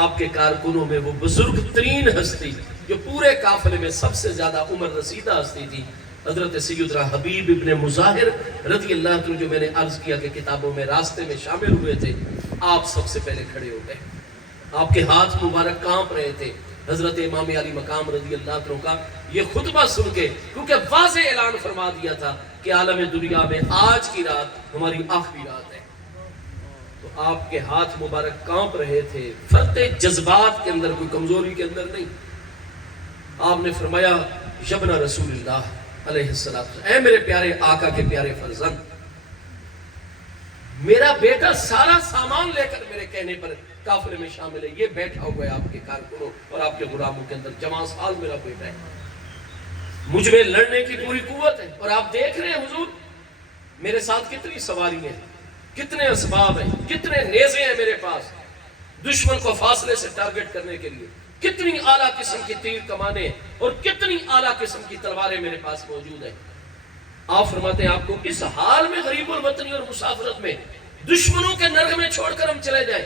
آپ کے کارکنوں میں وہ بزرگ ترین ہستی جو پورے قافلے میں سب سے زیادہ عمر رسیدہ ہستی تھی، حضرت سیدنا حبیب ابن مظاہر رضی اللہ عنہ، جو میں نے عرض کیا کہ کتابوں میں راستے میں شامل ہوئے تھے، آپ سب سے پہلے کھڑے ہو گئے۔ آپ کے ہاتھ مبارک کانپ رہے تھے۔ حضرت امام علی مقام رضی اللہ عنہ کا یہ خطبہ سن کے، کیونکہ واضح اعلان فرما دیا تھا کہ عالم دنیا میں آج کی رات ہماری آخری رات ہے، تو آپ کے ہاتھ مبارک کانپ رہے تھے۔ فرط جذبات کے اندر، کوئی کمزوری کے اندر نہیں۔ آپ نے فرمایا یبن رسول اللہ علیہ السلام، اے میرے پیارے آقا کے پیارے فرزند، میرا بیٹا سارا سامان لے کر میرے کہنے پر کافرے میں شامل ہے، یہ بیٹھا ہوا ہے آپ کے کارکنوں اور آپ کے غلاموں کے اندر، جوان سال میرا بیٹا ہے، مجھ میں لڑنے کی پوری قوت ہے، اور آپ دیکھ رہے ہیں حضور میرے ساتھ کتنی سواری ہیں، کتنے اسباب ہیں، کتنے نیزے ہیں میرے پاس دشمن کو فاصلے سے ٹارگٹ کرنے کے لیے، کتنی اعلیٰ قسم کی تیر کمانیں اور کتنی اعلیٰ قسم کی تلواریں میرے پاس موجود ہیں۔ آپ فرماتے ہیں آپ کو اس حال میں غریب الوطنی اور مسافرت میں دشمنوں کے نرغ میں چھوڑ کر ہم چلے جائیں،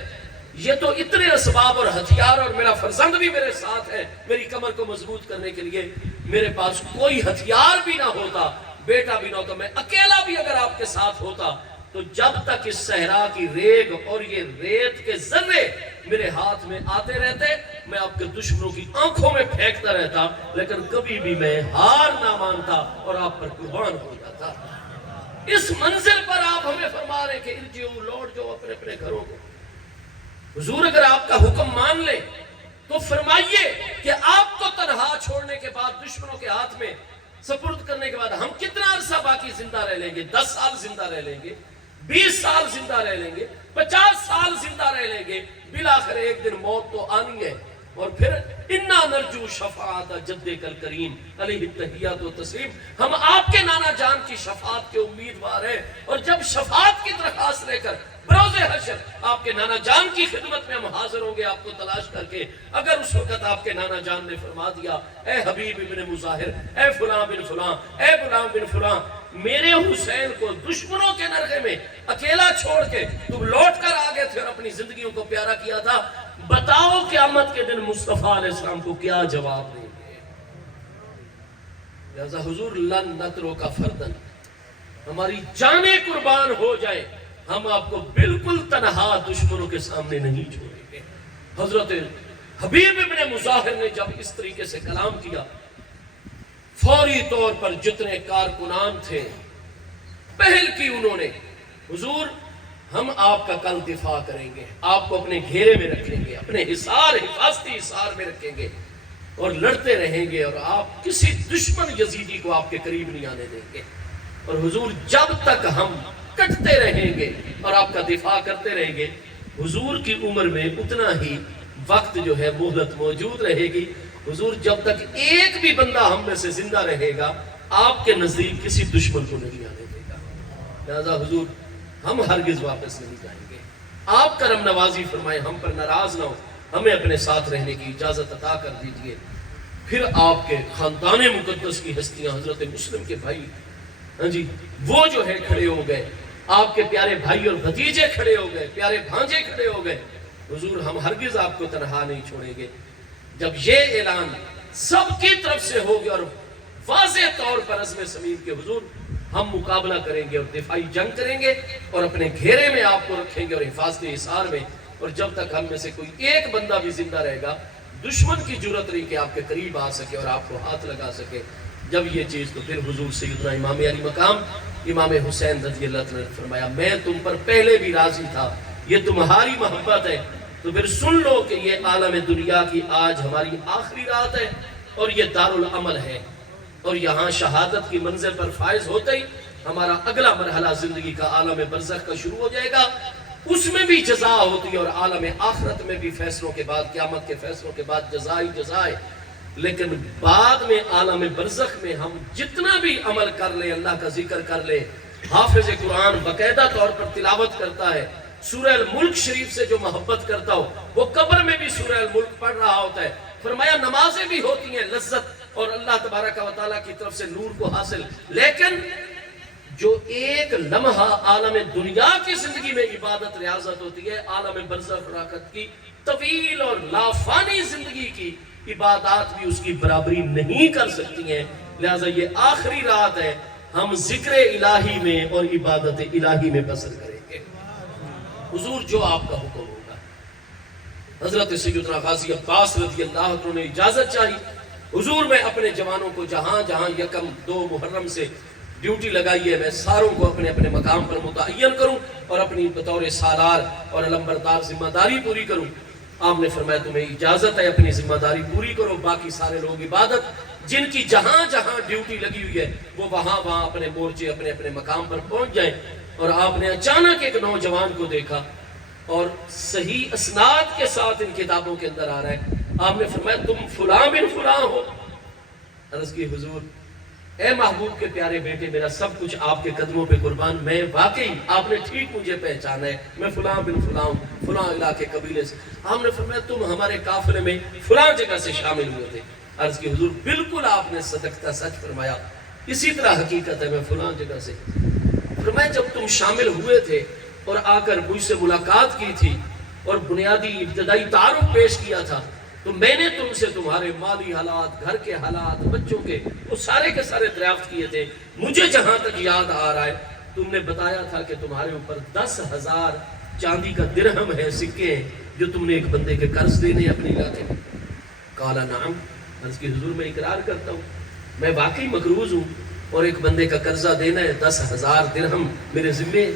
یہ تو اتنے اسباب اور ہتھیار، اور میرا فرزند بھی میرے ساتھ ہے میری کمر کو مضبوط کرنے کے لیے، میرے پاس کوئی ہتھیار بھی نہ ہوتا، بیٹا بھی نہ ہوتا، میں اکیلا بھی اگر آپ کے ساتھ ہوتا تو جب تک اس صحرا کی ریگ اور یہ ریت کے ذرے میرے ہاتھ میں آتے رہتے، میں آپ کے دشمنوں کی آنکھوں میں پھینکتا رہتا، لیکن کبھی بھی میں ہار نہ مانتا اور آپ پر قربان ہو جاتا۔ اس منزل پر آپ ہمیں فرما رہے ہیں کہ ارجعوا، لوٹ جاؤ اپنے اپنے گھروں کو۔ حضور اگر آپ کا حکم مان لیں تو فرمائیے کہ آپ کو تنہا چھوڑنے کے بعد، دشمنوں کے ہاتھ میں سپرد کرنے کے بعد ہم کتنا عرصہ باقی زندہ رہ لیں گے؟ 10 سال زندہ رہ لیں گے، 20 سال زندہ رہ لیں گے، 50 سال زندہ رہ لیں گے، بالآخر ایک دن موت تو آنی ہے۔ اور پھر انا نرجو شفاعت جدک الکریم علیہ التحیات و تسلیم، ہم آپ کے نانا جان کی شفاعت کے امیدوار ہیں، اور جب شفاعت کی درخواست لے کر بروز حشر آپ کے نانا جان کی خدمت میں ہم حاضر ہوں گے آپ کو تلاش کر کے، اگر اس وقت آپ کے نانا جان نے فرما دیا اے حبیب ابن مظاہر، اے فلاں بن فلاں، اے فلاں بن فلاں، میرے حسین کو دشمنوں کے نرغے میں اکیلا چھوڑ کے تم لوٹ کر آگے تھے اور اپنی زندگیوں کو پیارا کیا تھا، بتاؤ قیامت کے دن مصطفیٰ علیہ السلام کو کیا جواب دیں گے؟ لہذا حضور لن نترک فردن، ہماری جانیں قربان ہو جائیں، ہم آپ کو بالکل تنہا دشمنوں کے سامنے نہیں چھوڑیں گے۔ حضرت حبیب ابن مظاہر نے جب اس طریقے سے کلام کیا، فوری طور پر جتنے کارکنان تھے پہل کی انہوں نے، حضور ہم آپ کا کل دفاع کریں گے، آپ کو اپنے گھیرے میں رکھیں گے، اپنے حفاظتی حصار میں رکھیں گے اور لڑتے رہیں گے، اور آپ کسی دشمن یزیدی کو آپ کے قریب نہیں آنے دیں گے۔ اور حضور جب تک ہم کٹتے رہیں گے اور آپ کا دفاع کرتے رہیں گے، حضور کی عمر میں اتنا ہی وقت جو ہے مہلت موجود رہے گی۔ حضور جب تک ایک بھی بندہ ہم میں سے زندہ رہے گا، آپ کے نزدیک کسی دشمن کو نہیں آنے دے گا۔ لہذا حضور ہم ہرگز واپس نہیں جائیں گے، آپ کرم نوازی فرمائیں، ہم پر ناراض نہ ہو، ہمیں اپنے ساتھ رہنے کی اجازت عطا کر دیجئے۔ پھر آپ کے خاندان مقدس کی ہستیاں، حضرت مسلم کے بھائی، ہاں جی، وہ جو ہے کھڑے ہو گئے، آپ کے پیارے بھائی اور بھتیجے کھڑے ہو گئے، پیارے بھانجے کھڑے ہو گئے۔ حضور ہم ہرگز آپ کو تنہا نہیں چھوڑیں گے۔ جب یہ اعلان سب کی طرف سے ہو گیا اور واضح طور پر عزم صمیم کے، حضور ہم مقابلہ کریں گے اور دفاعی جنگ کریں گے اور اپنے گھیرے میں آپ کو رکھیں گے اور حفاظتی حصار میں، اور جب تک ہم میں سے کوئی ایک بندہ بھی زندہ رہے گا، دشمن کی جرأت نہیں کہ آپ کے قریب آ سکے اور آپ کو ہاتھ لگا سکے۔ جب یہ چیز، تو پھر حضور سیدنا امام علی مقام امام حسین رضی اللہ عنہ نے فرمایا میں تم پر پہلے بھی راضی تھا، یہ تمہاری محبت ہے، تو پھر سن لو کہ یہ عالم دنیا کی آج ہماری آخری رات ہے اور یہ دارالعمل ہے، اور یہاں شہادت کی منزل پر فائز ہوتے ہی ہمارا اگلا مرحلہ زندگی کا عالم برزخ کا شروع ہو جائے گا، اس میں بھی جزا ہوتی ہے، اور عالم آخرت میں بھی فیصلوں کے بعد، قیامت کے فیصلوں کے بعد جزائی جزائے۔ لیکن بعد میں عالم برزخ میں ہم جتنا بھی عمل کر لیں، اللہ کا ذکر کر لیں، حافظ قرآن باقاعدہ طور پر تلاوت کرتا ہے، سورہ الملک شریف سے جو محبت کرتا ہو وہ قبر میں بھی سورہ الملک پڑھ رہا ہوتا ہے۔ فرمایا نمازیں بھی ہوتی ہیں لذت اور اللہ تبارک و تعالیٰ کی طرف سے نور کو حاصل، لیکن جو ایک لمحہ عالم دنیا کی زندگی میں عبادت ریاضت ہوتی ہے، عالم برزخ فراقت کی طویل اور لافانی زندگی کی عبادات بھی اس کی برابری نہیں کر سکتی ہیں۔ لہٰذا یہ آخری رات ہے، ہم ذکر الہی میں اور عبادت الہی میں بسر کریں گے۔ حضور جو آپ کا حکم ہوگا۔ حضرت سیدنا غازی عباس رضی اللہ عنہ نے اجازت چاہی، حضور میں اپنے جوانوں کو جہاں جہاں یکم 2 محرم سے ڈیوٹی لگائی ہے، میں ساروں کو اپنے اپنے مقام پر متعین کروں اور اپنی بطور سالار اور علمبردار ذمہ داری پوری کروں۔ آپ نے فرمایا تمہیں اجازت ہے، اپنی ذمہ داری پوری کرو، باقی سارے لوگ عبادت جن کی جہاں جہاں ڈیوٹی لگی ہوئی ہے وہ وہاں وہاں اپنے مورچے اپنے اپنے مقام پر پہنچ جائیں۔ اور آپ نے اچانک ایک نوجوان کو دیکھا اور صحیح اسناد کے ساتھ ان کتابوں کے اندر آ رہا ہے، آپ نے فرمایا تم فلاں بن فلاں ہو۔ عرض کی حضور اے محبوب کے پیارے بیٹے، میرا سب کچھ آپ کے قدموں پہ قربان، میں واقعی آپ نے ٹھیک مجھے پہچانا ہے، میں فلاں بن فلاں ہوں، فلاں علاقے قبیلے سے۔ آپ نے فرمایا تم ہمارے قافلے میں فلاں جگہ سے شامل ہوئے تھے۔ عرض کی حضور بالکل آپ نے صدقتا سچ فرمایا، اسی طرح حقیقت ہے، میں فلاں جگہ سے۔ فرمایا جب تم شامل ہوئے تھے اور آ کر مجھ سے ملاقات کی تھی اور بنیادی ابتدائی تعارف پیش کیا تھا، تو میں نے تم سے تمہارے مالی حالات، گھر کے حالات، بچوں کے وہ سارے کے سارے دریافت کیے تھے۔ مجھے جہاں تک یاد آ رہا ہے تم نے بتایا تھا کہ تمہارے اوپر 10,000 چاندی کا درہم ہے، سکے ہیں، جو تم نے ایک بندے کے قرض دینے اپنے علاقے میں۔ قال نعم، عرض کی حضور میں اقرار کرتا ہوں، میں واقعی مقروض ہوں اور ایک بندے کا قرضہ دینا ہے، 10,000 درہم میرے ذمے۔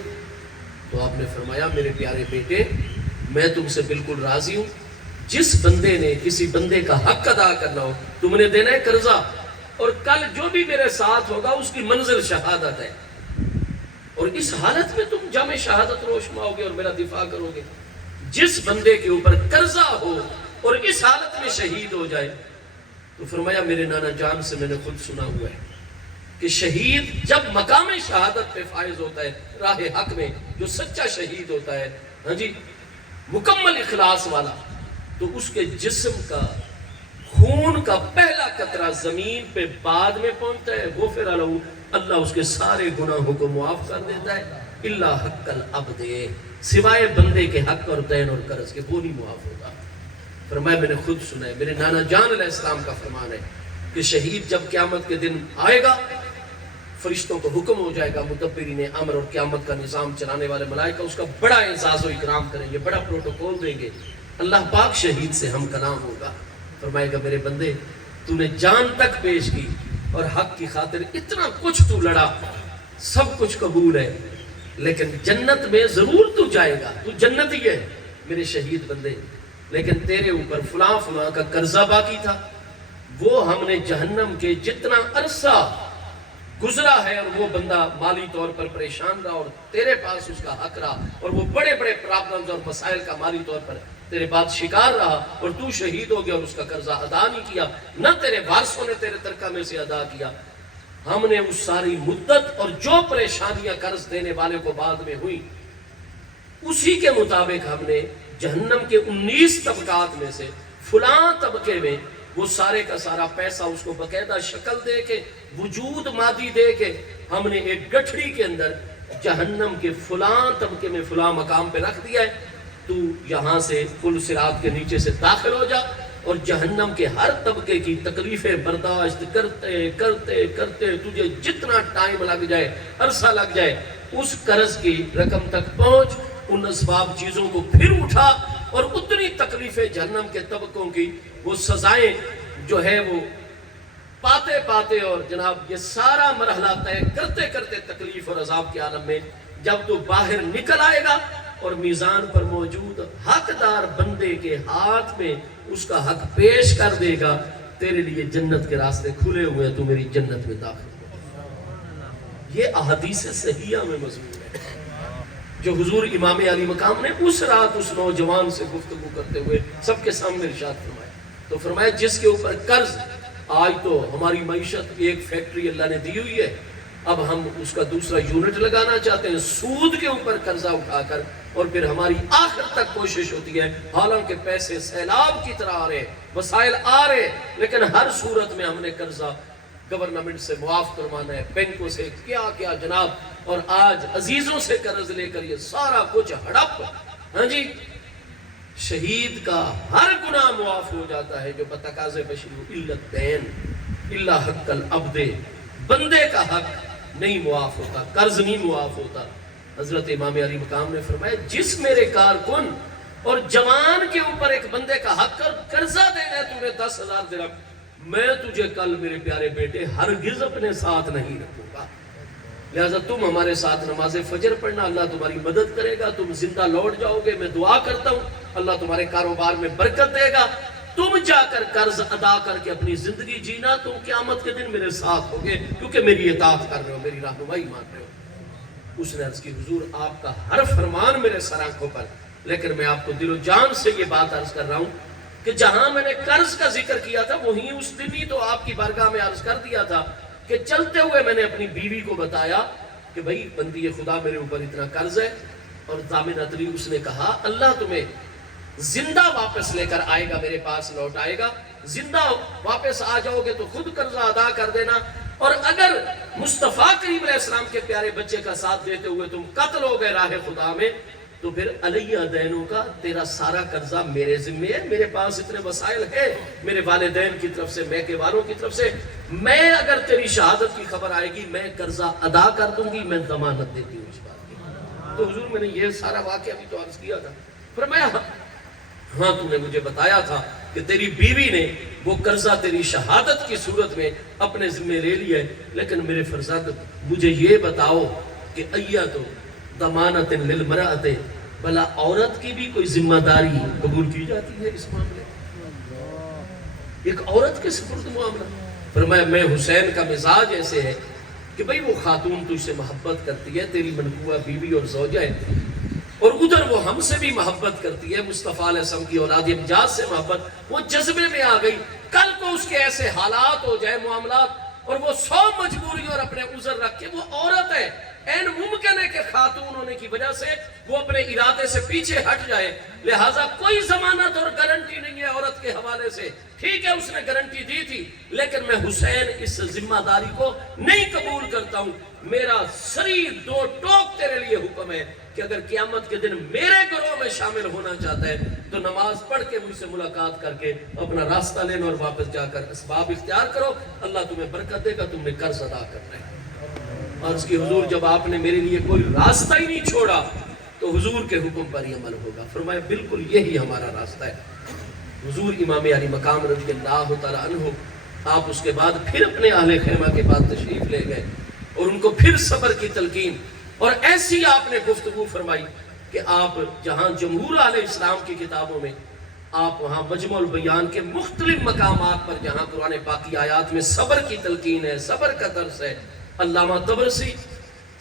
تو آپ نے فرمایا میرے پیارے بیٹے، میں تم سے بالکل راضی ہوں، جس بندے نے کسی بندے کا حق ادا کرنا ہو، تم نے دینا ہے قرضہ، اور کل جو بھی میرے ساتھ ہوگا اس کی منزل شہادت ہے، اور اس حالت میں تم جامع شہادت نوش پاؤ گے اور میرا دفاع کرو گے۔ جس بندے کے اوپر قرضہ ہو اور اس حالت میں شہید ہو جائے، تو فرمایا میرے نانا جان سے میں نے خود سنا ہوا ہے کہ شہید جب مقام شہادت پہ فائز ہوتا ہے راہ حق میں، جو سچا شہید ہوتا ہے، ہاں جی، مکمل اخلاص والا، تو اس کے جسم کا خون کا پہلا قطرہ زمین پہ بعد میں پہنچتا ہے، غفر لہ، اللہ اس کے سارے گناہوں کو معاف کر دیتا ہے، الا حق العبد، سوائے بندے کے حق اور دین اور قرض کے، وہ نہیں معاف ہوتا۔ فرمایا میں نے خود سنا ہے، میرے نانا جان علیہ السلام کا فرمان ہے کہ شہید جب قیامت کے دن آئے گا، فرشتوں کو حکم ہو جائے گا، مدبرین امر اور قیامت کا نظام چلانے والے ملائکہ اس کا بڑا اعزاز و اکرام کریں گے، بڑا پروٹوکول دیں گے، اللہ پاک شہید سے ہم کلام ہوگا، فرمائے گا میرے بندے تو نے جان تک پیش کی اور حق کی خاطر اتنا کچھ تو لڑا، سب کچھ قبول ہے، لیکن جنت میں ضرور تو جائے گا، تو جنتی ہے میرے شہید بندے، لیکن تیرے اوپر فلاں فلاں کا قرضہ باقی تھا، وہ ہم نے جہنم کے جتنا عرصہ گزرا ہے اور وہ بندہ مالی طور پر پریشان رہا اور تیرے پاس اس کا حق رہا، اور وہ بڑے بڑے پرابلمز اور مسائل کا مالی طور پر تیرے بات شکار رہا، اور تو شہید ہو گیا اور اس کا قرضہ ادا نہیں کیا، نہ تیرے وارثوں نے تیرے ترکہ میں سے ادا کیا۔ ہم نے اس ساری مدت اور جو پریشانیاں قرض دینے والے کو بعد میں ہوئی، اسی کے مطابق ہم نے جہنم کے 19 طبقات میں سے فلاں طبقے میں وہ سارے کا سارا پیسہ اس کو باقاعدہ شکل دے کے، وجود مادی دے کے، ہم نے ایک گٹھڑی کے اندر جہنم کے فلاں طبقے میں فلاں مقام پہ رکھ دیا ہے، تو یہاں سے پل صراط کے نیچے سے داخل ہو جا اور جہنم کے ہر طبقے کی تکلیفیں برداشت کرتے کرتے کرتے تجھے جتنا ٹائم لگ جائے، عرصہ لگ جائے، اس قرض کی رقم تک پہنچ، ان اسباب چیزوں کو پھر اٹھا، اور اتنی تکلیفیں جہنم کے طبقوں کی وہ سزائیں جو ہے وہ پاتے پاتے، اور جناب یہ سارا مرحلہ طے کرتے کرتے تکلیف اور عذاب کے عالم میں جب تو باہر نکل آئے گا اور میزان پر موجود حقدار بندے کے ہاتھ میں اس کا حق پیش کر دے گا، تیرے لیے جنت کے راستے کھلے ہوئے ہیں، تو میری جنت میں داخل ہو۔ یہ احادیث صحیحہ میں مضمون ہے جو حضور امام علی مقام نے اس رات اس نوجوان سے گفتگو کرتے ہوئے سب کے سامنے ارشاد فرمایا۔ تو فرمایا جس کے اوپر قرض، آج تو ہماری معیشت ایک فیکٹری اللہ نے دی ہوئی ہے، اب ہم اس کا دوسرا یونٹ لگانا چاہتے ہیں، سود کے اوپر قرضہ اٹھا کر، اور پھر ہماری آخر تک کوشش ہوتی ہے، حالانکہ پیسے سیلاب کی طرح آ رہے، وسائل آ رہے، لیکن ہر صورت میں ہم نے قرضہ گورنمنٹ سے معاف کروانا ہے، بینکوں سے کیا کیا جناب، اور آج عزیزوں سے قرض لے کر یہ سارا کچھ ہڑپ، ہاں جی، شہید کا ہر گناہ معاف ہو جاتا ہے جو بتقاض بشر الا الدین الا حق العبد، بندے کا حق نہیں معاف ہوتا، قرض نہیں معاف ہوتا۔ حضرت امام علی مقام نے فرمایا جس میرے کارکن اور جوان کے اوپر ایک بندے کا حق قرضہ دینا ہے تمہیں 10,000 درہم، میں تجھے کل میرے پیارے بیٹے ہرگز اپنے ساتھ نہیں رکھوں گا، لہذا تم ہمارے ساتھ نماز فجر پڑھنا، اللہ تمہاری مدد کرے گا، تم زندہ لوٹ جاؤ گے، میں دعا کرتا ہوں اللہ تمہارے کاروبار میں برکت دے گا، تم جا کر قرض ادا کر کے اپنی زندگی جینا، تم قیامت کے دن میرے ساتھ ہوگے کیونکہ میری اطاعت کر رہے ہو، میری رہنمائی مان رہے ہو۔ اس نے عرض کی حضور آپ کا ہر فرمان میرے سر آنکھوں پر، لیکن میں آپ کو دل و جان سے یہ بات عرض کر رہا ہوں کہ جہاں میں نے قرض کا ذکر کیا تھا وہیں اس دن ہی تو آپ کی بارگاہ میں عرض کر دیا تھا کہ چلتے ہوئے میں نے اپنی بیوی کو بتایا کہ بھئی بندی خدا میرے اوپر اتنا قرض ہے، اور ضامنۃ لی اس نے کہا اللہ تمہیں زندہ واپس لے کر آئے گا، میرے پاس لوٹ آئے گا، زندہ واپس آ جاؤ گے تو خود قرضہ ادا کر دینا، اور اگر مصطفیٰ کریم علیہ السلام کے پیارے بچے کا ساتھ دیتے ہوئے تم قتل ہو گئے راہ خدا میں تو پھر علیہ دینوں کا تیرا سارا قرضہ میرے ذمہ ہے، میرے پاس اتنے وسائل ہیں میرے والدین کی طرف سے، میکے والوں کی طرف سے، میں اگر تیری شہادت کی خبر آئے گی میں قرضہ ادا کر دوں گی، میں ضمانت دیتی ہوں اس بات کی۔ تو حضور میں نے یہ سارا واقعہ بھی تو عرض کیا تھا، فرمایا ہاں تم نے مجھے بتایا تھا کہ تیری بیوی نے وہ قرضہ تیری شہادت کی صورت میں اپنے ذمہ لے لیا ہے، لیکن میرے فرزند مجھے یہ بتاؤ کہ ایتو ضمانت للمرأۃ، بھلا عورت کی بھی کوئی ذمہ داری قبول کی جاتی ہے اس معاملے میں؟ ایک عورت کے سپرد معاملہ؟ فرمایا میں حسین کا مزاج ایسے ہے کہ بھئی وہ خاتون تجھ سے محبت کرتی ہے، تیری منقوہ بیوی اور زوجہ ہے، اور ادھر وہ ہم سے بھی محبت کرتی ہے، مصطفیٰ علیہ السلام کی اولاد امجاد سے محبت، وہ جذبے میں آ گئی، کل کو اس کے ایسے حالات ہو جائے معاملات اور وہ 100 مجبوری اور اپنے عذر رکھ کے، وہ عورت ہے، این ممکن ہے کہ خاتون ہونے کی وجہ سے وہ اپنے ارادے سے پیچھے ہٹ جائے، لہٰذا کوئی ضمانت اور گارنٹی نہیں ہے عورت کے حوالے سے، ٹھیک ہے اس نے گارنٹی دی تھی لیکن میں حسین اس ذمہ داری کو نہیں قبول کرتا ہوں، میرا سری دو ٹوک تیرے لیے حکم ہے کہ اگر قیامت کے دن میرے گروہ میں شامل ہونا چاہتا ہے تو نماز پڑھ کے مجھ سے ملاقات کر کے اپنا راستہ لینا اور واپس جا کر اسباب اختیار کرو، اللہ تمہیں برکت دے گا، تم نے قرض ادا کرنا ہے۔ اور اس کی حضور جب آپ نے میرے لیے کوئی راستہ ہی نہیں چھوڑا تو حضور کے حکم پر ہی عمل ہوگا، فرمایا بالکل یہی ہمارا راستہ ہے۔ حضور امام علی مقام رضی اللہ تعالیٰ عنہ آپ اس کے بعد پھر اپنے اہل خیمہ کے بعد تشریف لے گئے اور ان کو پھر صبر کی تلقین، اور ایسی آپ نے گفتگو فرمائی کہ آپ جہاں جمہور علیہ السلام کی کتابوں میں، آپ وہاں مجمع البیان کے مختلف مقامات پر جہاں قرآن پاک کی آیات میں صبر کی تلقین ہے، صبر کا درس ہے، علامہ طبرسی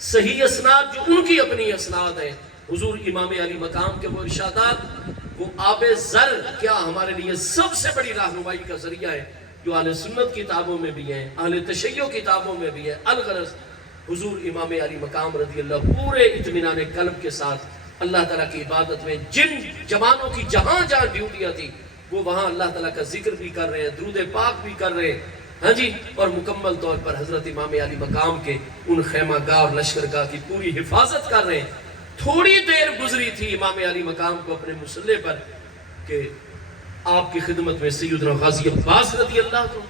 صحیح اسناد جو ان کی اپنی اسناد ہے، حضور امام علی مقام کے وہ ارشادات، وہ آب زر کیا ہمارے لیے سب سے بڑی رہنمائی کا ذریعہ ہے، جو اہل سنت کتابوں میں بھی ہیں، اہل تشیع کتابوں میں بھی ہے۔ الغرض حضور امام علی مقام رضی اللہ پورے اطمینان قلب کے ساتھ اللہ تعالیٰ کی عبادت میں، جن جوانوں کی جہاں جہاں ڈیوٹیاں تھی وہ وہاں اللہ تعالیٰ کا ذکر بھی کر رہے ہیں، درود پاک بھی کر رہے ہیں، ہاں جی، اور مکمل طور پر حضرت امام علی مقام کے ان خیمہ گاہ اور لشکرگاہ کی پوری حفاظت کر رہے ہیں۔ تھوڑی دیر گزری تھی امام علی مقام کو اپنے مصلے پر کہ آپ کی خدمت میں سیدنا غازی عباس رضی اللہ عنہ،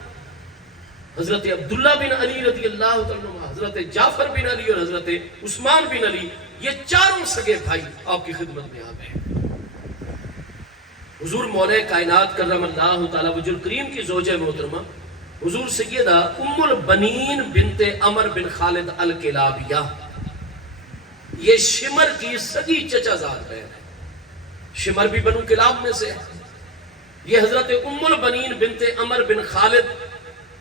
حضرت عبداللہ بن علی رضی اللہ عنہ، حضرت جعفر بن علی اور حضرت عثمان بن علی، یہ چاروں سگے بھائی آپ کی خدمت میں آ گئے۔ حضور مولا کائنات کرم اللہ تعالیٰ وجہ الکریم کی زوجہ محترمہ حضور سیدہ ام البنین بنت عمر بن خالد الکلابیہ، یہ شمر کی سگی چچا زاد بہن ہے، شمر بھی بنو کلاب میں سے ہے، یہ حضرت ام البنین بنت عمر بن خالد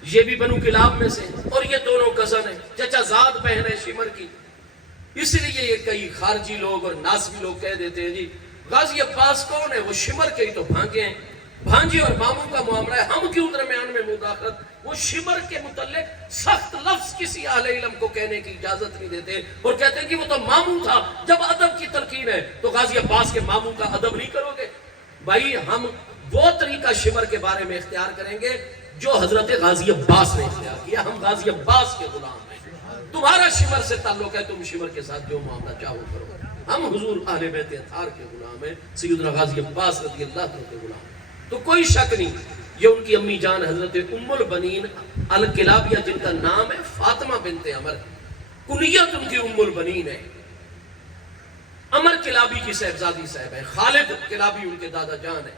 یہ بھی بنو کلاب میں سے، اور یہ دونوں کزن ہیں، چچا زاد بہن ہے شمر کی۔ اس لیے یہ کئی خارجی لوگ اور ناسبی لوگ کہہ دیتے ہیں جی غازی عباس کون ہے، وہ شمر کے ہی تو بھانجے ہیں، بھانجے اور ماموں کا معاملہ ہے، ہم کیوں درمیان میں مداخلت؟ وہ شمر کے متعلق سخت لفظ کسی اہل علم کو کہنے کی اجازت نہیں دیتے، اور کہتے ہیں کہ وہ تو ماموں تھا، جب ادب کی تلقین ہے تو غازی عباس کے ماموں کا ادب نہیں کرو گے؟ بھائی ہم وہ طریقہ شمر کے بارے میں اختیار کریں گے جو حضرت غازی عباس نے اختیار کیا. ہم غازی عباس کے غلام ہیں. تمہارا شمر سے تعلق ہے, تم شمر کے ساتھ جو معاملہ چاہو کرو. ہم حضور اہل بیت اطہار کے غلام ہیں, سیدنا غازی عباس رضی اللہ عنہ کے غلام ہیں. تو کوئی شک نہیں, یہ ان کی امی جان حضرت ام البنین الکلابیہ, جن کا نام ہے فاطمہ بنت عمر, کنیت ان کی ام البنین ہے. عمر کلابی کی صاحبزادی صاحب ہے, خالد کلابی ان کے دادا جان ہے.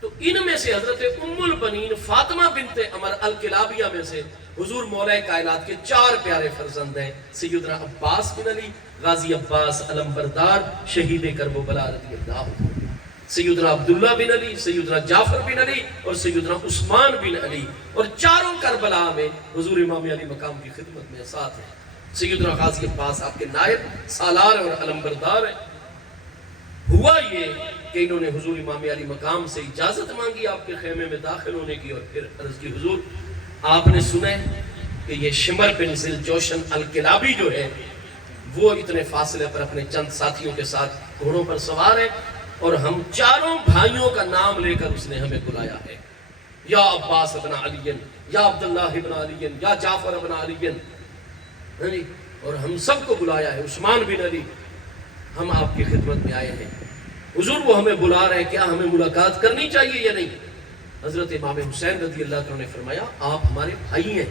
تو ان میں سے حضرت ام البنین فاطمہ بنت عمر الکلابیہ میں سے حضور مولا کائنات کے 4 پیارے فرزند ہیں. سیدنا عباس بن علی, غازی عباس علمبردار شہید کربلا رضی اللہ عنہ, سیدنا عبداللہ بن علی, سیدنا جعفر بن علی اور سیدنا عثمان بن علی. اور چاروں کربلا میں حضور امام علی مقام کی خدمت میں ساتھ ہیں. سیدنا غازی عباس آپ کے نائب سالار اور علمبردار ہیں. ہوا یہ کہ انہوں نے حضور امام علی مقام سے اجازت مانگی آپ کے خیمے میں داخل ہونے کی, اور پھر عرض کی حضور آپ نے سنا ہے کہ یہ شمر بن ذل جوشن الکلابی جو ہے وہ اتنے فاصلے پر اپنے چند ساتھیوں کے ساتھ گھوڑوں پر سوار ہے, اور ہم چاروں بھائیوں کا نام لے کر اس نے ہمیں بلایا ہے, یا عباس ابن علی, یا عبداللہ ابن علی, یا جعفر ابن علی, اور ہم سب کو بلایا ہے, عثمان بن علی, ہم آپ کی خدمت میں آئے ہیں. حضور وہ ہمیں بلا رہے ہیں, کیا ہمیں ملاقات کرنی چاہیے یا نہیں؟ حضرت امام حسین رضی اللہ عنہ نے فرمایا آپ ہمارے بھائی ہیں,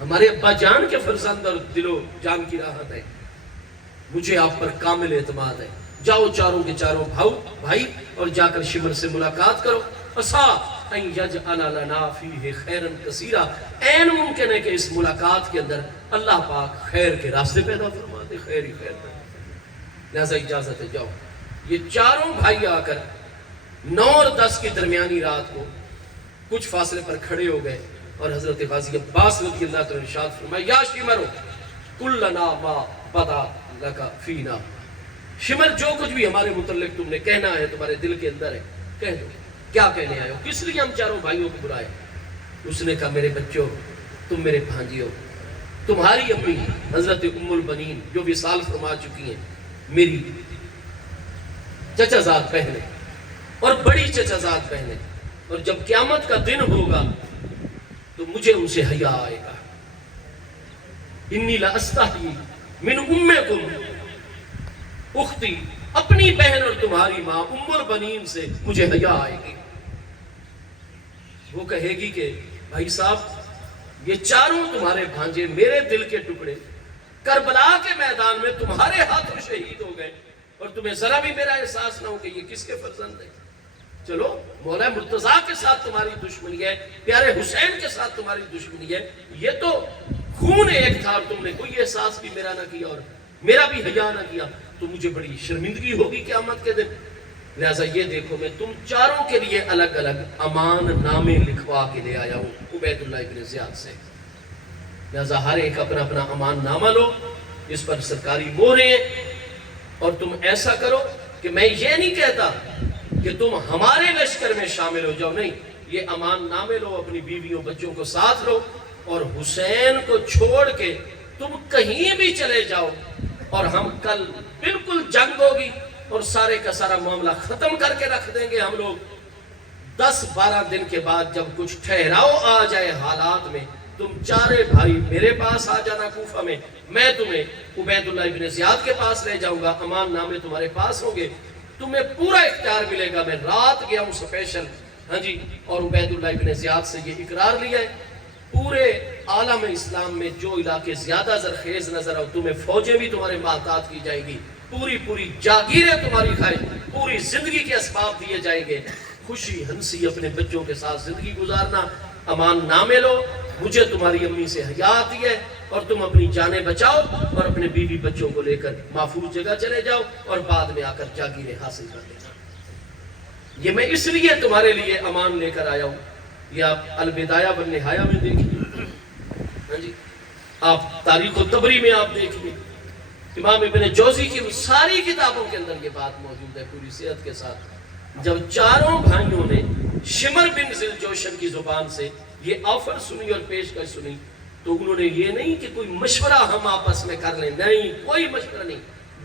ہمارے ابا جان کے فرزند اور دل و جان کی راحت ہے, مجھے آپ پر کامل اعتماد ہے. جاؤ چاروں کے چاروں بھائی اور جا کر شمر سے ملاقات کرو. عسیٰ ان یجعل لنا فیہ خیرا کثیرا, این ممکن ہے کہ اس ملاقات کے اندر اللہ پاک خیر کے راستے پیدا فرما دے, خیر ہی خیر پیدا. لہذا اجازت ہے, جاؤ. یہ چاروں بھائی آ کر 9 اور 10 کی درمیانی رات کو کچھ فاصلے پر کھڑے ہو گئے, اور حضرت غازی عباس رضی اللہ عنہ ارشاد فرمایا یا شمر قل لنا ما بدا لک فینا, شمر جو کچھ بھی ہمارے متعلق تم نے کہنا ہے تمہارے دل کے اندر ہے کہہ دو. کیا کہنے آئے ہو, کس لیے ہم چاروں بھائیوں کو بلائے؟ اس نے کہا میرے بچوں, تم میرے بھانجی ہو, تمہاری امی حضرت ام البنین جو وصال فرما چکی ہیں میری چچا زاد بہنیں اور بڑی چچا زاد بہنیں, اور جب قیامت کا دن ہوگا تو مجھے ان سے حیا آئے گا. انی لاستحی من امکم اختی, اپنی بہن اور تمہاری ماں ام البنین سے مجھے حیا آئے گی. وہ کہے گی کہ بھائی صاحب یہ چاروں تمہارے بھانجے میرے دل کے ٹکڑے کربلا کے میدان میں تمہارے ہاتھوں شہید ہو گئے, اور تمہیں ذرا بھی میرا احساس نہ ہو کہ یہ کس کے فرزند ہیں. چلو مولا مرتضیٰ کے ساتھ تمہاری دشمنی ہے, پیارے حسین کے ساتھ تمہاری دشمنی ہے, یہ تو خون ایک تھا, اور تم نے کوئی احساس بھی میرا نہ کیا اور میرا بھی حیا نہ کیا, تو مجھے بڑی شرمندگی ہوگی قیامت کے دن. لہٰذا یہ دیکھو میں تم چاروں کے لیے الگ الگ امان نامے لکھوا کے لے آیا ہوں عبید اللہ ابن زیاد سے. لہٰذا ہر ایک اپنا اپنا امان نامہ لو, اس پر سرکاری مہریں ہیں, اور تم ایسا کرو کہ میں یہ نہیں کہتا کہ تم ہمارے لشکر میں شامل ہو جاؤ, نہیں, یہ امان نامے لو, اپنی بیویوں بچوں کو ساتھ لو, اور حسین کو چھوڑ کے تم کہیں بھی چلے جاؤ, اور ہم کل بالکل جنگ ہوگی اور سارے کا سارا معاملہ ختم کر کے رکھ دیں گے ہم لوگ. 10-12 دن کے بعد جب کچھ ٹھہراؤ آ جائے حالات میں, تم چارے بھائی میرے پاس آ جانا کوفہ میں تمہیں عبید اللہ ابن زیاد کے پاس لے جاؤں گا, امان نامے تمہارے پاس ہوں گے, تمہیں پورا اختیار ملے گا. میں رات گیا ہوں سپیشل, ہاں جی, اور عبید اللہ ابن زیاد سے یہ اقرار لیا ہے پورے عالم اسلام میں جو علاقے زیادہ زرخیز نظر آؤ تمہیں فوجیں بھی تمہارے محتاط کی جائے گی, پوری جاگیریں تمہاری کھائیں, پوری زندگی کے اسباب دیے جائیں گے, خوشی ہنسی اپنے بچوں کے ساتھ زندگی گزارنا. امان نامے لو, مجھے تمہاری امی سے حیا آتی ہے, اور تم اپنی جانیں بچاؤ اور اپنے بیوی بچوں کو لے کر محفوظ جگہ چلے جاؤ, اور بعد میں آ کر جاگیریں حاصل کر لینا. یہ میں اس لیے تمہارے لیے امان لے کر آیا ہوں. یہ آپ البدایہ والنہایہ میں دیکھیے, ہاں جی, آپ تاریخ الطبری میں آپ دیکھیے, امام ابن جوزی کی ساری کتابوں کے اندر یہ بات موجود ہے پوری صحت کے ساتھ. جب چاروں بھائیوں نے شمر بن ذل جوشن کی زبان سے یہ آفر سنی اور پیشکش سنی, تو انہوں نے یہ نہیں کہ کوئی مشورہ ہم آپس میں کر لیں, نہیں, کوئی مشورہ نہیں,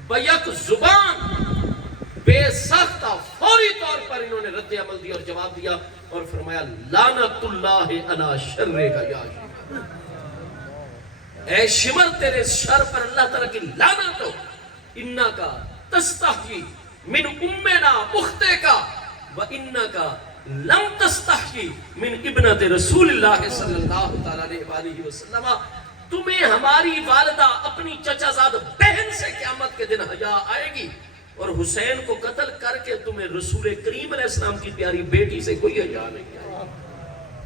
بیک زبان بے سختہ فوری فوری طور پر انہوں نے رد عمل دیا اور جواب دیا اور فرمایا لعنت اللہ علی شر کا یا شمر، اے شمر تیرے شر پر اللہ تعالیٰ کی لعنت ہو، انکا تستحی من امنا اختہ کا و انکا لم تستحی من ابنت رسول اللہ صلی اللہ علیہ وسلم، تمہیں ہماری والدہ اپنی چچا زاد بہن سے قیامت کے دن حیا آئے گی، اور حسین کو قتل کر کے تمہیں رسول کریم علیہ السلام کی پیاری بیٹی سے کوئی حیا نہیں آئے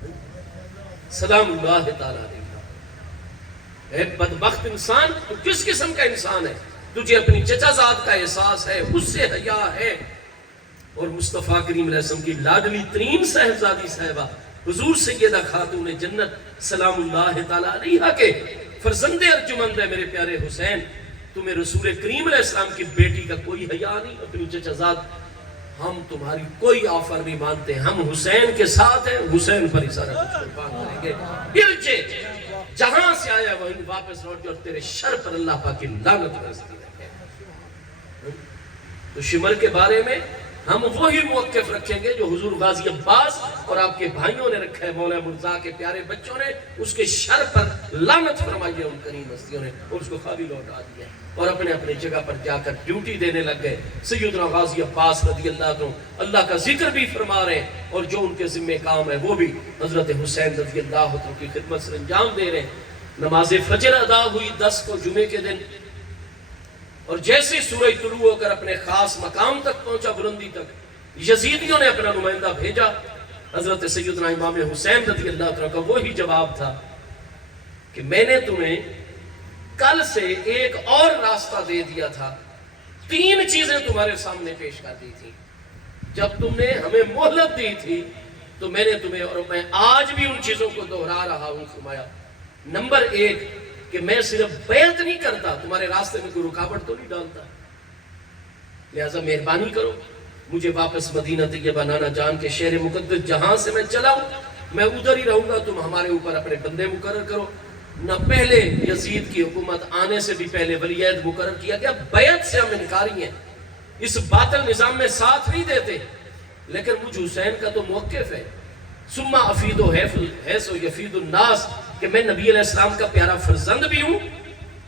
گی۔ سلام اللہ تعالیٰ علیہ۔ اے بدبخت انسان، تو کس قسم کا انسان ہے؟ تجھے اپنی چچا زاد کا احساس ہے، اس سے حیا ہے، اور مصطفیٰ کریم علیہ السلام کی لاڈلی ترین صاحبزادی صاحبہ حضور سیدہ خاتون جنت سلام اللہ تعالیٰ علیہ کے فرزند ارجمند ہے میرے پیارے حسین، تمہیں رسول کریم علیہ السلام کی بیٹی کا کوئی حیا نہیں؟ اپنی چچا زاد، ہم تمہاری کوئی آفر نہیں مانتے، ہم حسین کے ساتھ ہیں، حسین پر ہی سارا کچھ قربان کریں گے، ارجے جہاں سے آیا وہیں واپس لوٹ جا، اور تیرے شر پر اللہ پاک کی لعنت برستی ہے۔ تو شمر کے بارے میں ہم وہی موقف رکھیں گے جو حضور غازی عباس اور آپ کے بھائیوں نے رکھا ہے، مولا مرزا کے پیارے بچوں نے اس کے شر پر لعنت فرمائی ہے ان کریم ہستیوں نے، اور اس کو خالی لوٹا دیا اور اپنے اپنے جگہ پر جا کر ڈیوٹی دینے لگ گئے۔ سیدنا غازی عباس رضی اللہ عنہ اللہ کا ذکر بھی فرما رہے ہیں، اور جو ان کے ذمہ کام ہے وہ بھی حضرت حسین رضی اللہ عنہ کی خدمت سے انجام دے رہے ہیں۔ نماز فجر ادا ہوئی 10 کو جمعے کے دن، اور جیسے سورج طلوع ہو کر اپنے خاص مقام تک پہنچا، بلندی تک، یزیدیوں نے اپنا نمائندہ بھیجا، حضرت سیدنا امام حسین رضی اللہ عنہ کا وہی جواب تھا کہ میں نے تمہیں کل سے ایک اور راستہ دے دیا تھا، 3 چیزیں تمہارے سامنے پیش کر دی تھی، جب تم نے ہمیں مہلت دی تھی تو میں نے تمہیں، اور میں آج بھی ان چیزوں کو دہرا رہا ہوں، فرمایا نمبر 1 کہ میں صرف بیعت نہیں کرتا، تمہارے راستے میں کوئی رکاوٹ تو نہیں ڈالتا، لہٰذا مہربانی کرو مجھے واپس مدینہ طیبہ نانا جان کے شہر مقدس جہاں سے میں چلا ہوں میں ادھر ہی رہوں گا، تم ہمارے اوپر اپنے بندے مقرر کرو۔ نہ پہلے یزید کی حکومت آنے سے بھی پہلے ولی عہد مقرر کیا گیا، بیعت سے ہم انکاری ہیں، اس باطل نظام میں ساتھ نہیں دیتے، لیکن مجھ حسین کا تو موقف ہے، ثم افید و حیث و یفید الناس، کہ میں نبی علیہ السلام کا پیارا فرزند بھی ہوں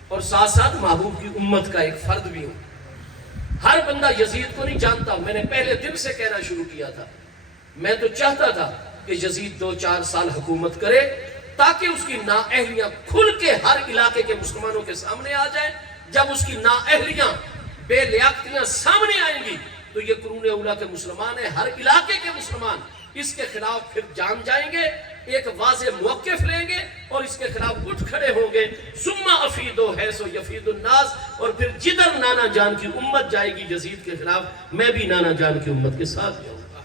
اور ساتھ ساتھ محبوب کی امت کا ایک فرد بھی ہوں۔ ہر بندہ یزید کو نہیں جانتا، میں نے پہلے دن سے کہنا شروع کیا تھا، میں تو چاہتا تھا کہ یزید 2-4 سال حکومت کرے تاکہ اس کی نااہلیاں کھل کے ہر علاقے کے مسلمانوں کے سامنے آ جائیں، جب اس کی نااہلیاں بے لیاقتیاں سامنے آئیں گی تو یہ قرون اولیٰ کے مسلمان ہیں، ہر علاقے کے مسلمان اس کے خلاف پھر جان جائیں گے، ایک واضح موقف لیں گے اور اس کے خلاف اٹھ کھڑے ہوں گے، ثم افید و حیث و یفید الناس، اور پھر جدھر نانا جان کی امت جائے گی یزید کے خلاف، میں بھی نانا جان کی امت کے ساتھ جاؤں گا۔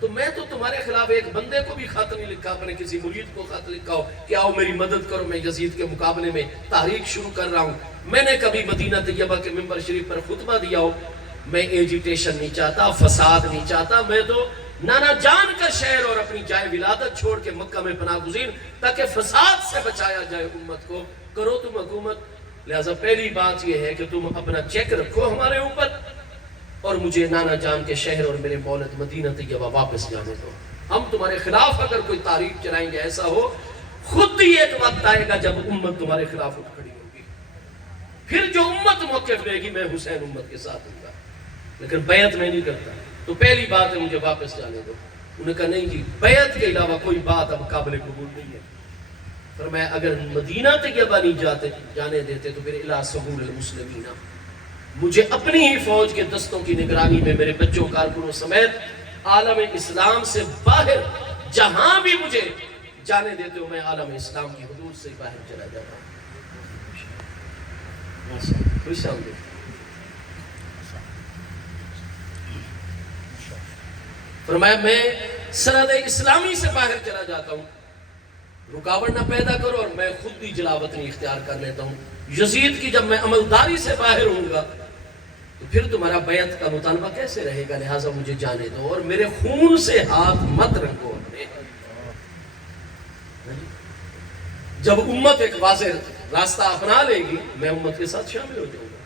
تو میں تو تمہارے خلاف ایک بندے کو بھی خط نہیں لکھا، اپنے کسی مرید کو خط لکھا ہو کہ آؤ میری مدد کرو، میں یزید کے مقابلے میں تحریک شروع کر رہا ہوں۔ میں نے کبھی مدینہ طیبہ کے منبر شریف پر خطبہ دیا ہو، میں ایجیٹیشن نہیں چاہتا، فساد نہیں چاہتا، میں تو نانا جان کا شہر اور اپنی جائے ولادت چھوڑ کے مکہ میں پناہ گزین تاکہ فساد سے بچایا جائے امت کو، کرو تم حکومت۔ لہٰذا پہلی بات یہ ہے کہ تم اپنا چیک رکھو ہمارے اوپر، اور مجھے نانا جان کے شہر اور میرے مولد مدینہ طیبہ واپس جانے دو۔ ہم تمہارے خلاف اگر کوئی تحریک چلائیں گے، ایسا ہو خود ہی ایک وقت آئے گا جب امت تمہارے خلاف اٹھ کھڑی ہوگی، پھر جو امت موقف لے گی میں حسین امت کے ساتھ ہوں گا، لیکن بیعت میں نہیں کرتا۔ تو پہلی بات ہے مجھے واپس جانے دو۔ انہوں نے کہا نہیں جی، بیعت کے علاوہ کوئی بات اب قابل قبول نہیں ہے۔ فرمایا اگر مدینہ طیبہ نہیں جانے دیتے تو پھر الی سبول المسلمین، مجھے اپنی ہی فوج کے دستوں کی نگرانی میں میرے بچوں کارکنوں سمیت عالم اسلام سے باہر جہاں بھی مجھے جانے دیتے ہو، میں عالم اسلام کی حدود سے باہر چلا جاتا ہوں۔ خوش آمدید۔ فرمایا میں سرحد اسلامی سے باہر چلا جاتا ہوں، رکاوٹ نہ پیدا کرو، اور میں خود بھی جلاوطنی نہیں اختیار کر لیتا ہوں۔ یزید کی جب میں عملداری سے باہر ہوں گا تو پھر تمہارا بیعت کا مطالبہ کیسے رہے گا، لہٰذا مجھے جانے دو، اور میرے خون سے ہاتھ مت رنگو اپنے۔ جب امت ایک واضح راستہ اپنا لے گی میں امت کے ساتھ شامل ہو جاؤں گا۔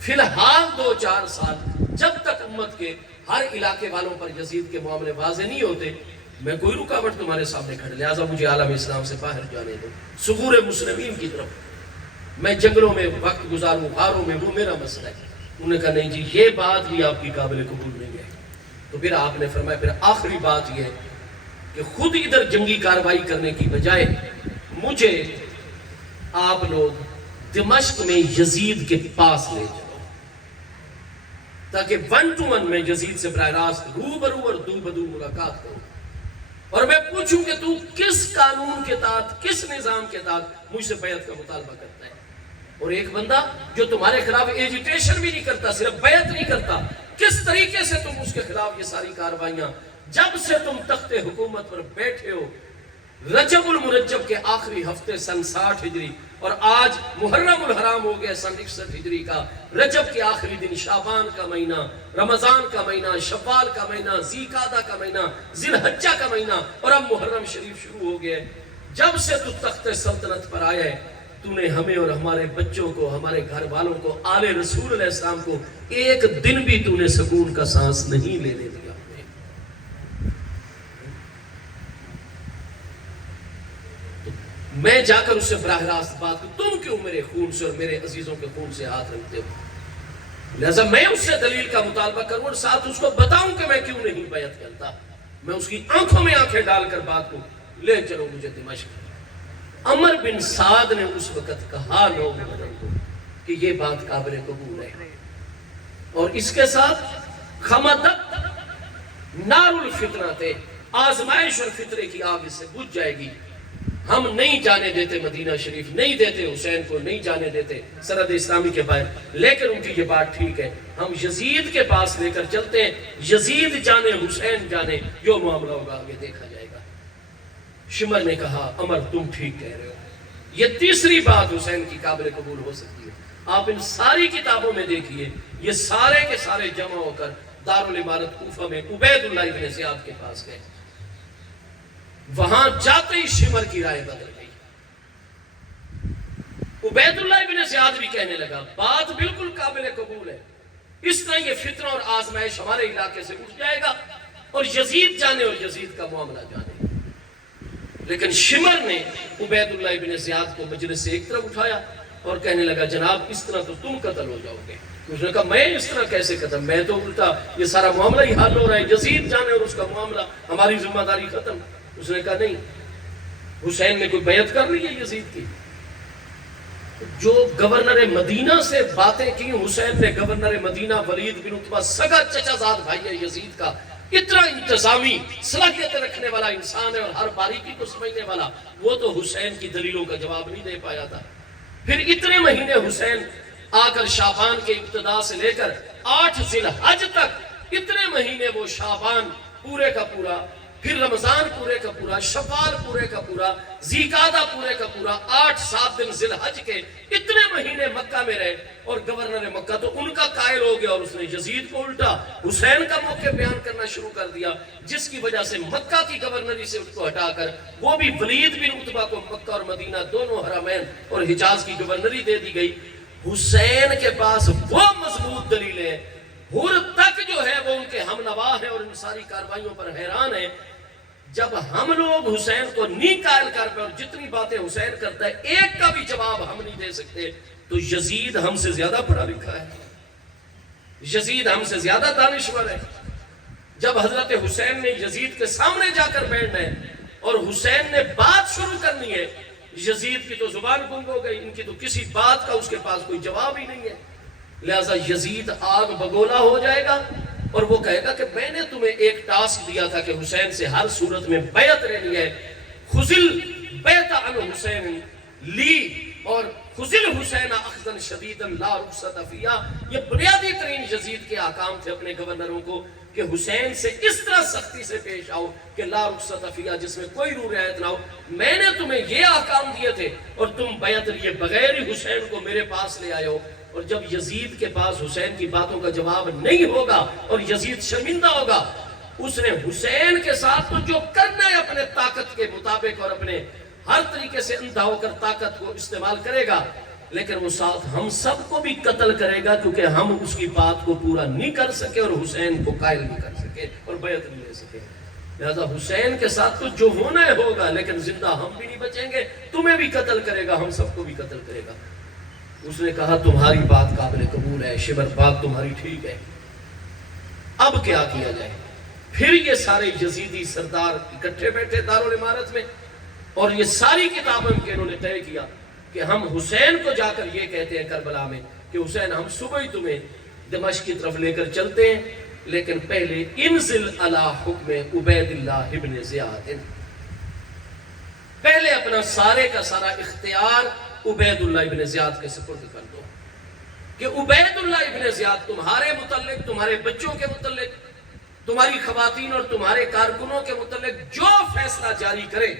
فی الحال 2-4 سال جب تک امت کے ہر علاقے والوں پر یزید کے معاملے واضح نہیں ہوتے، میں کوئی رکاوٹ تمہارے سامنے کھڑا، لہٰذا مجھے عالم اسلام سے باہر جانے دو، ثغور مسلمین کی طرف، میں جنگلوں میں وقت گزاروں، غاروں میں، وہ میرا مسئلہ ہے۔ انہوں نے کہا نہیں جی یہ بات بھی آپ کی قابل قبول نہیں ہے۔ تو پھر آپ نے فرمایا پھر آخری بات یہ ہے کہ خود ادھر جنگی کارروائی کرنے کی بجائے مجھے آپ لوگ دمشق میں یزید کے پاس لے جاؤ، تاکہ 1 to 1 میں یزید سے براہ راست روبرو اور دو بدو ملاقات کروں، اور میں پوچھوں کہ تو کس قانون کے تحت، کس نظام کے تحت مجھ سے بیعت کا مطالبہ کرتا ہے۔ اور ایک بندہ جو تمہارے خلاف ایجیٹیشن بھی نہیں کرتا، صرف بیعت نہیں کرتا، کس طریقے سے تم اس کے خلاف یہ ساری کاروائیاں، جب سے تم تخت حکومت پر بیٹھے ہو، رجب المرجب کے آخری ہفتے سن 60 ہجری، اور آج محرم الحرام ہو گیا سن 61 ہجری کا، رجب کے آخری دن، شعبان کا مہینہ، رمضان کا مہینہ، شوال کا مہینہ، ذی قعدہ کا مہینہ، ذی الحجہ کا مہینہ، اور اب محرم شریف شروع ہو گیا ہے۔ جب سے تو تخت سلطنت پر آیا ہے، تو نے ہمیں اور ہمارے بچوں کو، ہمارے گھر والوں کو، آل رسول علیہ السلام کو ایک دن بھی تو نے سکون کا سانس نہیں لینے دیا۔ میں جا کر اس سے براہ راست بات کروں، تم کیوں میرے خون سے اور میرے عزیزوں کے خون سے ہاتھ رکھتے ہو؟ لہذا میں اس سے دلیل کا مطالبہ کروں اور ساتھ اس کو بتاؤں کہ میں کیوں نہیں بیعت کرتا۔ میں اس کی آنکھوں میں آنکھیں ڈال کر بات کو لے چلو مجھے دمشق۔ عمر بن سعد نے اس وقت کہا لوگوں کو کہ یہ بات قابل قبول ہے، اور اس کے ساتھ خمدت نار الفتنہ تھے، آزمائش اور فطرے کی آگ اس سے بجھ جائے گی، ہم نہیں جانے دیتے مدینہ شریف، نہیں دیتے حسین کو، نہیں جانے دیتے سرحد اسلامی کے باہر، لیکن ان کی یہ بات ٹھیک ہے، ہم یزید کے پاس لے کر چلتے ہیں، یزید جانے حسین جانے، جو معاملہ ہوگا آگے دیکھا جائے گا۔ شمر نے کہا عمر تم ٹھیک کہہ رہے ہو، یہ تیسری بات حسین کی قابل قبول ہو سکتی ہے۔ آپ ان ساری کتابوں میں دیکھیے، یہ سارے کے سارے جمع ہو کر دارالامارت کوفہ میں عبید اللہ ابن زیاد کے پاس گئے، وہاں جاتے ہی شمر کی رائے بدل گئی۔ عبید اللہ ابن زیاد بھی کہنے لگا بات بالکل قابل قبول ہے، اس طرح یہ فتنہ اور آزمائش ہمارے علاقے سے اٹھ جائے گا، اور یزید جانے اور یزید کا معاملہ جانے۔ لیکن شمر نے عبید اللہ ابن زیاد کو مجلس سے ایک طرف اٹھایا اور کہنے لگا جناب اس طرح تو تم قتل ہو جاؤ گے۔ اس نے کہا میں اس طرح کیسے قتل، میں تو الٹا یہ سارا معاملہ ہی حل ہو رہا ہے، یزید جانے اور اس کا معاملہ، ہماری ذمہ داری ختم۔ اس نے کہا نہیں، حسین نے کوئی بیعت کر لی ہے یزید کی؟ جو گورنر مدینہ سے باتیں کی حسین نے، گورنر مدینہ ولید بن عتبہ سگا چچا زاد بھائی ہے یزید کا، اتنا انتظامی صلاحیت رکھنے والا انسان ہے اور ہر باریکی کو سمجھنے والا، وہ تو حسین کی دلیلوں کا جواب نہیں دے پایا تھا۔ پھر اتنے مہینے حسین آ کر شعبان کے ابتدا سے لے کر 8 ذی الحج تک، اتنے مہینے وہ شعبان پورے کا پورا، پھر رمضان پورے کا پورا، شوال پورے کا پورا، ذی قعدہ پورے کا پورا، 8-7 دن ذی الحج کے اتنے مہینے مکہ میں رہے، اور گورنر مکہ تو ان کا قائل ہو گیا، اور اس نے یزید کو الٹا حسین کا موقع بیان کرنا شروع کر دیا، جس کی وجہ سے مکہ کی گورنری سے اس کو ہٹا کر وہ بھی ولید بن عتبہ کو مکہ اور مدینہ دونوں حرمین اور حجاز کی گورنری دے دی گئی۔ حسین کے پاس وہ مضبوط دلیلیں، ہر تک جو ہے وہ ان کے ہم نوا ہیں اور ان ساری کاروائیوں پر حیران ہیں۔ جب ہم لوگ حسین کو نہیں قائل کر پہ، اور جتنی باتیں حسین کرتا ہے ایک کا بھی جواب ہم نہیں دے سکتے، تو یزید ہم سے زیادہ پڑھا لکھا ہے، یزید ہم سے زیادہ دانشور ہے۔ جب حضرت حسین نے یزید کے سامنے جا کر بیٹھنا ہے اور حسین نے بات شروع کرنی ہے، یزید کی تو زبان گنگ ہو گئی، ان کی تو کسی بات کا اس کے پاس کوئی جواب ہی نہیں ہے، لہٰذا یزید آگ بگولا ہو جائے گا، اور وہ کہے گا کہ میں نے تمہیں ایک ٹاسک دیا تھا کہ حسین سے ہر صورت میں بیعت لینی ہے، خذل بیعت عن حسین لی، اور خذل حسین اخذا شدیدا لا رخصت فیہا، یہ بنیادی ترین یزید کے احکام تھے اپنے گورنروں کو کہ حسین سے اس طرح سختی سے پیش آؤ کہ لا رخصت فیہا، جس میں کوئی رو رعایت نہ ہو۔ میں نے تمہیں یہ احکام دیے تھے اور تم بیعت لیے بغیر ہی حسین کو میرے پاس لے آئے ہو، اور جب یزید کے پاس حسین کی باتوں کا جواب نہیں ہوگا اور یزید شرمندہ ہوگا، اس نے حسین کے ساتھ تو جو کرنا ہے اپنے طاقت کے مطابق اور اپنے ہر طریقے سے اندھا ہو کر طاقت کو استعمال کرے گا، لیکن وہ ساتھ ہم سب کو بھی قتل کرے گا، کیونکہ ہم اس کی بات کو پورا نہیں کر سکے اور حسین کو قائل نہیں کر سکے اور بیعت نہیں لے سکے۔ لہذا حسین کے ساتھ تو جو ہونا ہوگا، لیکن زندہ ہم بھی نہیں بچیں گے، تمہیں بھی قتل کرے گا، ہم سب کو بھی قتل کرے گا۔ اس نے کہا تمہاری بات قابل قبول ہے شبر، بات تمہاری ٹھیک ہے، اب کیا کیا جائے؟ پھر یہ سارے یزیدی سردار اکٹھے بیٹھے دارالعمارت میں، اور یہ ساری کتابوں کے انہوں نے طے کیا کہ ہم حسین کو جا کر یہ کہتے ہیں کربلا میں کہ حسین ہم صبح ہی تمہیں دمشق کی طرف لے کر چلتے ہیں، لیکن پہلے انزل علی حکم عبید اللہ ابن زیاد، پہلے اپنا سارے کا سارا اختیار عبید اللہ ابن زیاد کے سپرد کر دو، کہ عبید اللہ ابن زیاد تمہارے متعلق، تمہارے بچوں کے متعلق، تمہاری خواتین اور تمہارے کارکنوں کے متعلق جو فیصلہ جاری کرے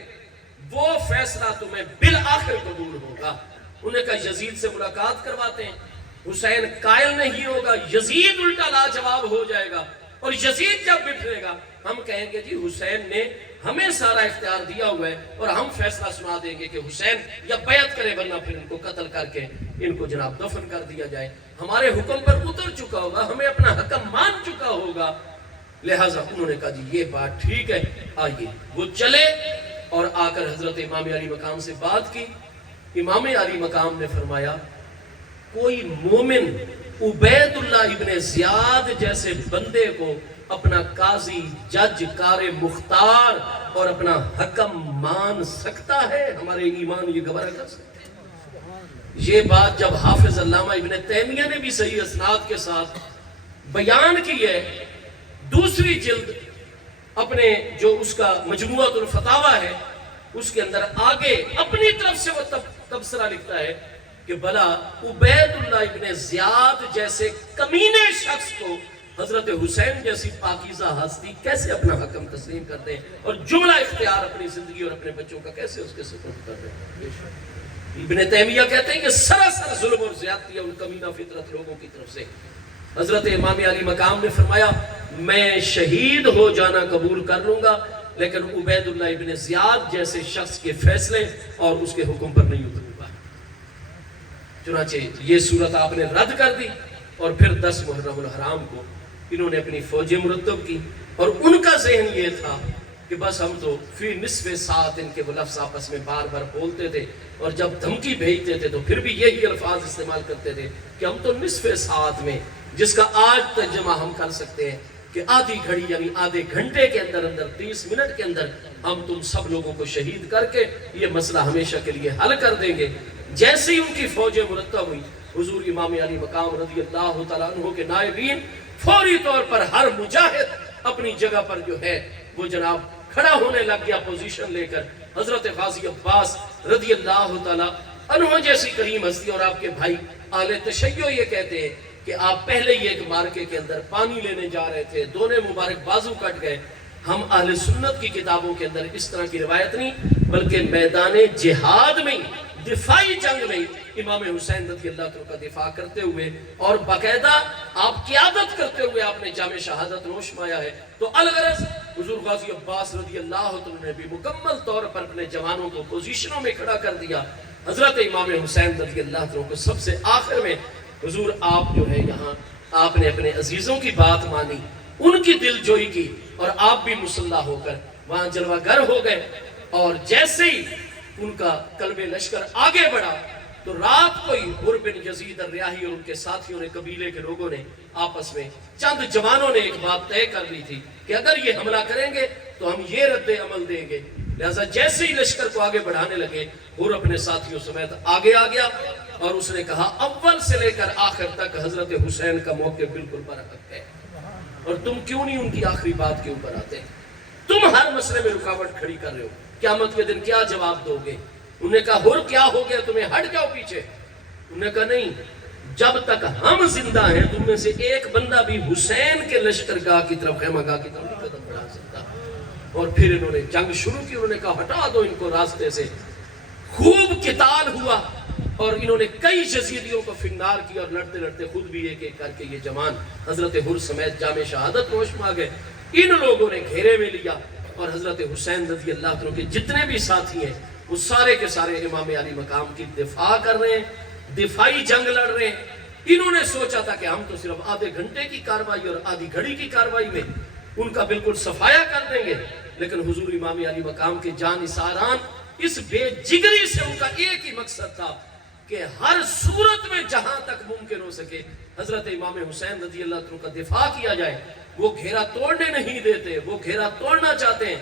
وہ فیصلہ تمہیں بالآخر قبول ہوگا۔ انہیں کہا یزید سے ملاقات کرواتے ہیں، حسین قائل نہیں ہوگا، یزید الٹا لاجواب ہو جائے گا، اور یزید جب بٹھے گا ہم کہیں گے جی حسین نے ہمیں سارا اختیار دیا ہوا ہے، اور ہم فیصلہ سنا دیں گے کہ حسین یا بیعت کرے ورنہ پھر ان کو قتل کر کے ان کو جناب دفن کر دیا جائے۔ ہمارے حکم پر اتر چکا ہوگا، ہمیں اپنا حکم مان چکا ہوگا۔ لہٰذا انہوں نے کہا جی یہ بات ٹھیک ہے، آئیے۔ وہ چلے اور آ کر حضرت امام علی مقام سے بات کی۔ امام علی مقام نے فرمایا کوئی مومن عبید اللہ ابن زیاد جیسے بندے کو اپنا قاضی، جج، کار مختار اور اپنا حکم مان سکتا ہے؟ ہمارے ایمان یہ گوارا کر سکتے ہیں؟ یہ بات جب حافظ علامہ ابن تیمیہ نے بھی صحیح اسناد کے ساتھ بیان کی ہے، دوسری جلد اپنے جو اس کا مجموعۃ الفتاوی ہے اس کے اندر آگے اپنی طرف سے وہ تبصرہ لکھتا ہے کہ بھلا عبید اللہ ابن زیاد جیسے کمینے شخص کو حضرت حسین جیسی پاکیزہ ہستی کیسے اپنا حکم تسلیم کر دیں اور جملہ اختیار اپنی زندگی اور اپنے بچوں کا کیسے اس کے سپرد کر دیں؟ ابن تیمیہ کہتے ہیں کہ سراسر ظلم اور زیادتی ہے ان کمینہ فطرت لوگوں کی طرف سے۔ حضرت امام علی مقام نے فرمایا میں شہید ہو جانا قبول کر لوں گا، لیکن عبید اللہ ابن زیاد جیسے شخص کے فیصلے اور اس کے حکم پر نہیں اتروں گا۔ چنانچہ یہ صورت آپ نے رد کر دی، اور پھر 10 محرم الحرام کو انہوں نے اپنی فوجیں مرتب کی، اور ان کا ذہن یہ تھا کہ بس ہم تو فی نصف ساعت ان کے وہ لفظ آپس میں بار بار بولتے تھے، اور جب دھمکی بھیجتے تھے تو پھر بھی یہی الفاظ استعمال کرتے تھے کہ ہم تو نصف ساعت میں، جس کا آج ترجمہ ہم کر سکتے ہیں کہ آدھی گھڑی یعنی آدھے گھنٹے کے اندر 30 منٹ کے اندر ہم تم سب لوگوں کو شہید کر کے یہ مسئلہ ہمیشہ کے لیے حل کر دیں گے۔ جیسے ہی ان کی فوجیں مرتب ہوئی، حضور امام علی مقام رضی اللہ تعالیٰ عنہ کے نائبین فوری طور پر ہر مجاہد اپنی جگہ پر جو ہے وہ جناب کھڑا ہونے لگ گیا پوزیشن لے کر۔ حضرت غازی عباس رضی اللہ تعالیٰ عنہ جیسی کریم ہستی اور آپ کے بھائی آل تشیع یہ کہتے ہیں کہ آپ پہلے ہی ایک مارکے کے اندر پانی لینے جا رہے تھے، دونوں مبارک بازو کٹ گئے۔ ہم اہل سنت کی کتابوں کے اندر اس طرح کی روایت نہیں، بلکہ میدان جہاد میں دفاعی جنگ میں امام حسین رضی اللہ عنہ کا دفاع کرتے ہوئے اور باقاعدہ آپ قیادت کرتے ہوئے آپ نے جام شہادت نوش مایا ہے۔ تو الغرض حضور غازی عباس رضی اللہ عنہ نے بھی مکمل طور پر اپنے جوانوں کو پوزیشنوں میں کھڑا کر دیا۔ حضرت امام حسین رضی اللہ عنہ کو سب سے آخر میں حضور آپ جو ہے یہاں آپ نے اپنے عزیزوں کی بات مانی، ان کی دل جوئی کی، اور آپ بھی مسلح ہو کر وہاں جلوہ گر ہو گئے۔ اور جیسے ہی ان کا قلب لشکر آگے بڑھا تو رات کو ہی حر بن یزید الریاحی اور ان کے ساتھیوں نے، قبیلے کے لوگوں نے آپس میں چند جوانوں نے ایک بات طے کر لی تھی کہ اگر یہ حملہ کریں گے تو ہم یہ رد عمل دیں گے۔ لہذا جیسے ہی لشکر کو آگے بڑھانے لگے حر اپنے ساتھیوں سمیت آگے آ گیا، اور اس نے کہا اول سے لے کر آخر تک حضرت حسین کا موقع بالکل برحق ہے، اور تم کیوں نہیں ان کی آخری بات کے اوپر آتے؟ تم ہر مسئلے میں رکاوٹ کھڑی کر رہے ہو، قیامت کے دن کیا جواب دو گے؟ انہوں نے کہا حر کیا ہو گیا تمہیں، ہٹ جاؤ پیچھے۔ انہوں نے کہا نہیں، جب تک ہم زندہ ہیں تم میں سے ایک بندہ بھی حسین کے لشکرگاہ کی طرف، خیمہ گاہ کی طرف قدم بڑھا سکتا۔ اور پھر انہوں نے جنگ شروع کی، انہوں نے کہا ہٹا دو ان کو راستے سے۔ خوب قتال ہوا، اور انہوں نے کئی یزیدیوں کو فنار کیا، اور لڑتے لڑتے خود بھی ایک ایک کر کے یہ جوان حضرت حر سمیت جام شہادت نوش ما گئے۔ ان لوگوں نے گھیرے میں لیا، اور حضرت حسین رضی اللہ عنہ کے جتنے بھی ساتھی ہیں وہ سارے کے سارے امام علی مقام کی دفاع کر رہے ہیں۔ دفاعی جنگ لڑ رہے ہیں. انہوں نے سوچا تھا کہ ہم تو صرف آدھے گھنٹے کی کاروائی اور آدھی گھڑی کی کاروائی میں ان کا بالکل صفایا کر دیں گے، لیکن حضور امام علی مقام کے جانثاران اس بے جگری سے ان کا ایک ہی مقصد تھا کہ ہر صورت میں جہاں تک ممکن ہو سکے حضرت امام حسین رضی اللہ عنہ کا دفاع کیا جائے. وہ گھیرا توڑنے نہیں دیتے، وہ گھیرا توڑنا چاہتے ہیں.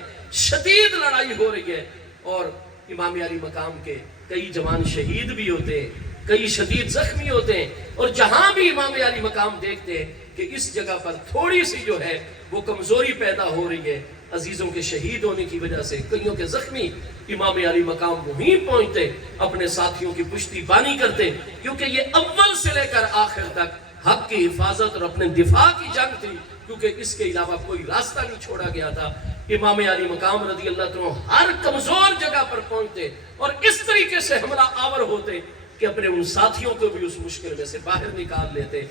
شدید لڑائی ہو رہی ہے اور امام علی مقام کے کئی جوان شہید بھی ہوتے ہیں، کئی شدید زخمی ہوتے ہیں، اور جہاں بھی امام علی مقام دیکھتے ہیں کہ اس جگہ پر تھوڑی سی جو ہے وہ کمزوری پیدا ہو رہی ہے عزیزوں کے شہید ہونے کی وجہ سے، کئیوں کے زخمی، امام علی مقام وہیں پہنچتے، اپنے ساتھیوں کی پشتی بانی کرتے، کیونکہ یہ اول سے لے کر آخر تک حق کی حفاظت اور اپنے دفاع کی جنگ تھی، کیونکہ اس کے علاوہ کوئی راستہ نہیں چھوڑا گیا تھا. امام علی مقام رضی اللہ عنہ ہر کمزور جگہ پر پہنچتے اور اس طریقے سے حملہ آور ہوتے کہ اپنے ان ساتھیوں کو بھی اس مشکل میں سے باہر نکال لیتے.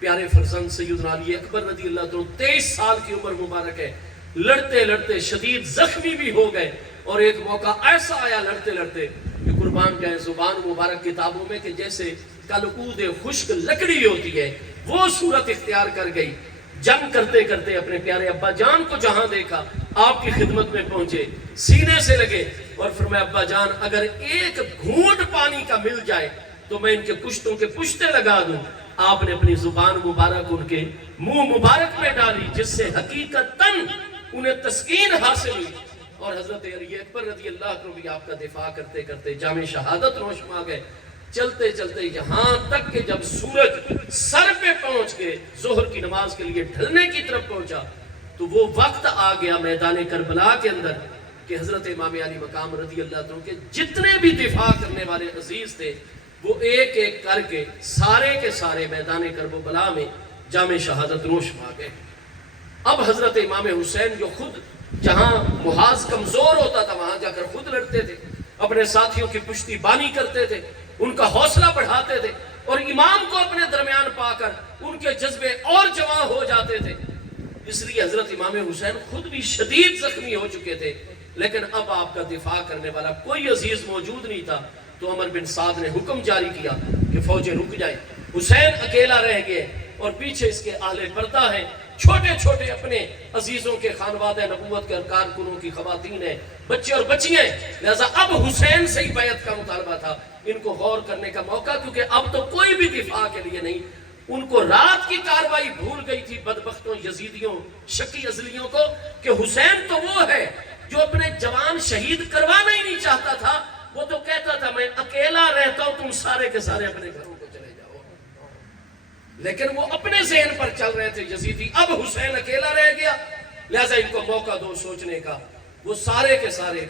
پیارے فرزند سیدنا علی اکبر رضی اللہ عنہ 23 سال کی عمر مبارک ہے، لڑتے لڑتے شدید زخمی بھی ہو گئے، اور ایک موقع ایسا آیا لڑتے لڑتے کہ قربان جائے زبان مبارک کتابوں میں کہ جیسے کلعود خشک لکڑی ہوتی ہے وہ صورت اختیار کر گئی. جنگ کرتے کرتے اپنے پیارے ابا جان کو جہاں دیکھا آپ کی خدمت میں پہنچے، سینے سے لگے اور فرمایا ابا جان اگر ایک گھونٹ پانی کا مل جائے تو میں ان کے پشتوں کے پشتے لگا دوں. آپ نے اپنی زبان مبارک ان کے منہ مبارک میں ڈالی جس سے حقیقتاً انہیں تسکین حاصل ہوئی، اور حضرت علی اکبر رضی اللہ عنہ بھی آپ کا دفاع کرتے کرتے جام شہادت نوش ما گئے. چلتے چلتے یہاں تک کہ جب سورج سر پہ پہنچ کے ظہر کی نماز کے لیے ڈھلنے کی طرف پہنچا تو وہ وقت آ گیا میدان کربلا کے اندر کہ حضرت امام علی مقام رضی اللہ عنہ کے جتنے بھی دفاع کرنے والے عزیز تھے وہ ایک ایک کر کے سارے میدان کربلا میں جام شہادت نوش ما گئے. اب حضرت امام حسین جو خود جہاں محاذ کمزور ہوتا تھا وہاں جا کر خود لڑتے تھے، اپنے ساتھیوں کی پشتی بانی کرتے تھے، ان کا حوصلہ بڑھاتے تھے، اور امام کو اپنے درمیان پا کر ان کے جذبے اور جوان ہو جاتے تھے. اس لیے حضرت امام حسین خود بھی شدید زخمی ہو چکے تھے، لیکن اب آپ کا دفاع کرنے والا کوئی عزیز موجود نہیں تھا. تو عمر بن سعد نے حکم جاری کیا کہ فوجیں رک جائیں. حسین اکیلا رہ گئے اور پیچھے اس کے اہل پردہ ہیں، چھوٹے چھوٹے اپنے عزیزوں کے خانواد نبوت کے کارکنوں کی خواتین ہیں، بچے اور بچیاں ہیں. لہذا اب حسین سے ہی بیعت کا مطالبہ تھا، ان کو غور کرنے کا موقع، کیونکہ اب تو کوئی بھی دفاع کے لیے نہیں. ان کو رات کی کاروائی بھول گئی تھی بدبختوں یزیدیوں شکی ازلیوں کو کہ حسین تو وہ ہے جو اپنے جوان شہید کروانا ہی نہیں چاہتا تھا. وہ تو کہتا تھا میں اکیلا رہتا ہوں، تم سارے کے سارے اپنے گھروں کو چلے جاؤ. لیکن وہ اپنے ذہن پر چل رہے تھے یزیدی. اب حسین اکیلا رہ گیا، لہذا ان کو موقع دو سوچنے کا. وہ سارے کے سارے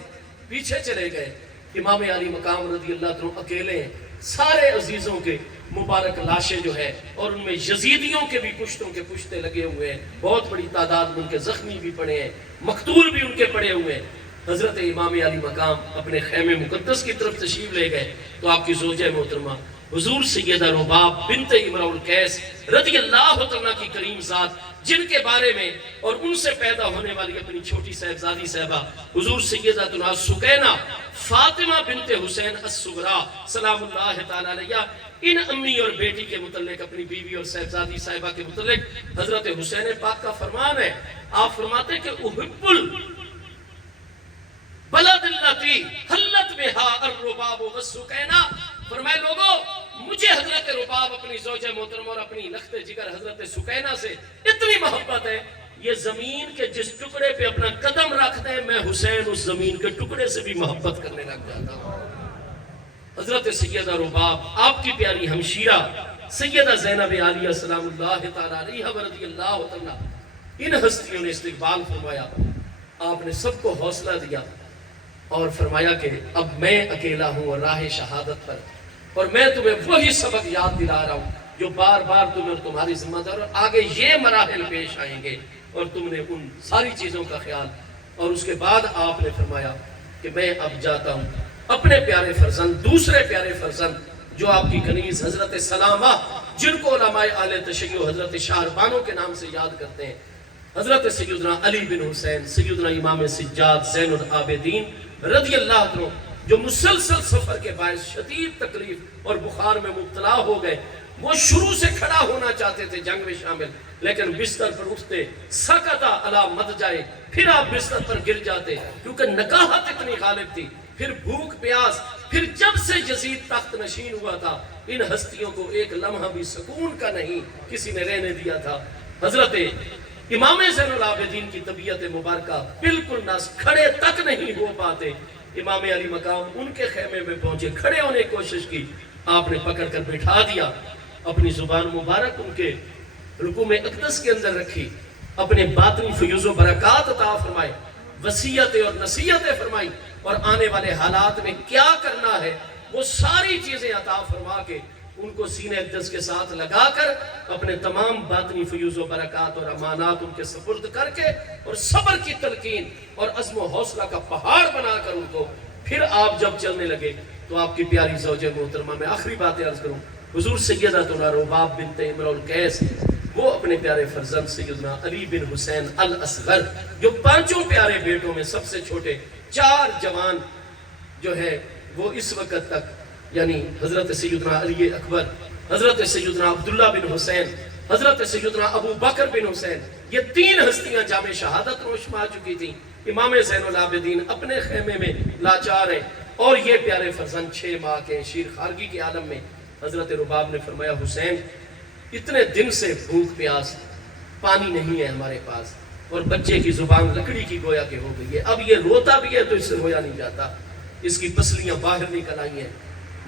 پیچھے چلے گئے. امام علی مقام رضی اللہ عنہ اکیلے ہیں. سارے عزیزوں کے مبارک لاشیں جو ہے اور ان میں یزیدیوں کے بھی پشتوں کے پشتے لگے ہوئے ہیں، بہت بڑی تعداد میں ان کے زخمی بھی پڑے ہیں، مقتول بھی ان کے پڑے ہوئے ہیں. حضرت امام علی مقام اپنے خیمے مقدس کی طرف تشریف لے گئے تو آپ کی زوجہ محترمہ حضور سیدہ رباب بنت امرؤ القیس رضی اللہ عنہ کی کریم ذات، جن کے بارے میں اور ان سے پیدا ہونے والی اپنی چھوٹی صاحبزادی صاحبہ حضور سیدہ سکینہ فاطمہ بنت حسین الصغریٰ سلام اللہ تعالی علیہ، ان امی اور بیٹی کے متعلق، اپنی بیوی اور صاحبزادی صاحبہ کے متعلق حضرت حسین پاک کا فرمان ہے. آپ فرماتے ہیں کہ احب بلد اللتی حلت بہا الرباب والسکینہ. فرمائے لوگوں مجھے حضرت رباب اپنی زوجہ محترمہ اور اپنی لخت جگر حضرت سکینہ سے اتنی محبت ہے، یہ زمین کے جس ٹکڑے پہ اپنا قدم رکھ دیں میں حسین اس زمین کے ٹکڑے سے بھی محبت کرنے لگ جاتا ہوں. حضرت سیدہ رباب آپ کی پیاری ہمشیرہ سیدہ زینب عالیہ سلام اللہ تعالی علیہ ورضی اللہ تعالی، ان ہستیوں نے استقبال فرمایا. آپ نے سب کو حوصلہ دیا اور فرمایا کہ اب میں اکیلا ہوں اور راہ شہادت پر، اور میں تمہیں وہی سبق یاد دلا رہا ہوں جو بار بار تمہیں اور تمہاری ذمہ دار، اور آگے یہ مراحل پیش آئیں گے اور تم نے ان ساری چیزوں کا خیال. اور اس کے بعد آپ نے فرمایا کہ میں اب جاتا ہوں اپنے پیارے فرزند، دوسرے پیارے فرزند جو آپ کی کنیز حضرت سلامہ، جن کو علماء اہل تشیع حضرت شہربانوں کے نام سے یاد کرتے ہیں، حضرت سیدنا علی بن حسین، سیدنا امام سجاد زین العابدین رضی اللہ عنہ، جو مسلسل سفر کے باعث شدید تکلیف اور بخار میں مبتلا ہو گئے، وہ شروع سے کھڑا ہونا چاہتے تھے جنگ میں شامل، لیکن بستر پر اٹھتے سکتا علی مت جائے، پھر آپ بستر پر گر جاتے، کیونکہ نکاحت اتنی غالب تھی، پھر بھوک پیاس، پھر جب سے یزید تخت نشین ہوا تھا ان ہستیوں کو ایک لمحہ بھی سکون کا نہیں کسی نے رہنے دیا تھا۔ حضرت امام زین العابدین کی طبیعت مبارکہ بالکل نہ کھڑے تک نہیں ہو پاتے، امام علی مقام ان کے خیمے میں پہنچے، کھڑے ہونے کی کوشش کی، آپ نے پکڑ کر بٹھا دیا، اپنی زبان مبارک ان کے رکوع اقدس کے اندر رکھی، اپنے باطنی فیوز و برکات عطا فرمائے، وصیتیں اور نصیحتیں فرمائی، اور آنے والے حالات میں کیا کرنا ہے وہ ساری چیزیں عطا فرما کے ان کو سینے اقدس کے ساتھ لگا کر اپنے تمام باطنی فیوز و برکات اور امانات ان کے سپرد کر کے اور صبر کی تلقین اور عزم و حوصلہ کا پہاڑ بنا کر ان کو، پھر آپ جب چلنے لگے تو آپ کی پیاری زوجہ محترمہ، میں آخری باتیں عرض کروں، حضور سیدتنا رباب بنت امرؤ القیس، وہ اپنے پیارے فرزند سیدنا علی بن حسین الاصغر، جو پانچوں پیارے بیٹوں میں سب سے چھوٹے، 4 جوان جو ہے وہ اس وقت تک، یعنی حضرت سیدنا علی اکبر، حضرت سیدنا عبداللہ بن حسین، حضرت سیدنا ابو بکر بن حسین، یہ 3 ہستیاں جام شہادت نوش پا چکی تھیں۔ امام زین العابدین اپنے خیمے میں لاچار ہیں، اور یہ پیارے فرزند 6 ماہ کے شیر خارگی کے عالم میں۔ حضرت رباب نے فرمایا حسین اتنے دن سے بھوک پیاس، پانی نہیں ہے ہمارے پاس، اور بچے کی زبان لکڑی کی گویا کہ ہو گئی ہے، اب یہ روتا بھی ہے تو اس سے رویا نہیں جاتا، اس کی پسلیاں باہر نکل آئی ہیں،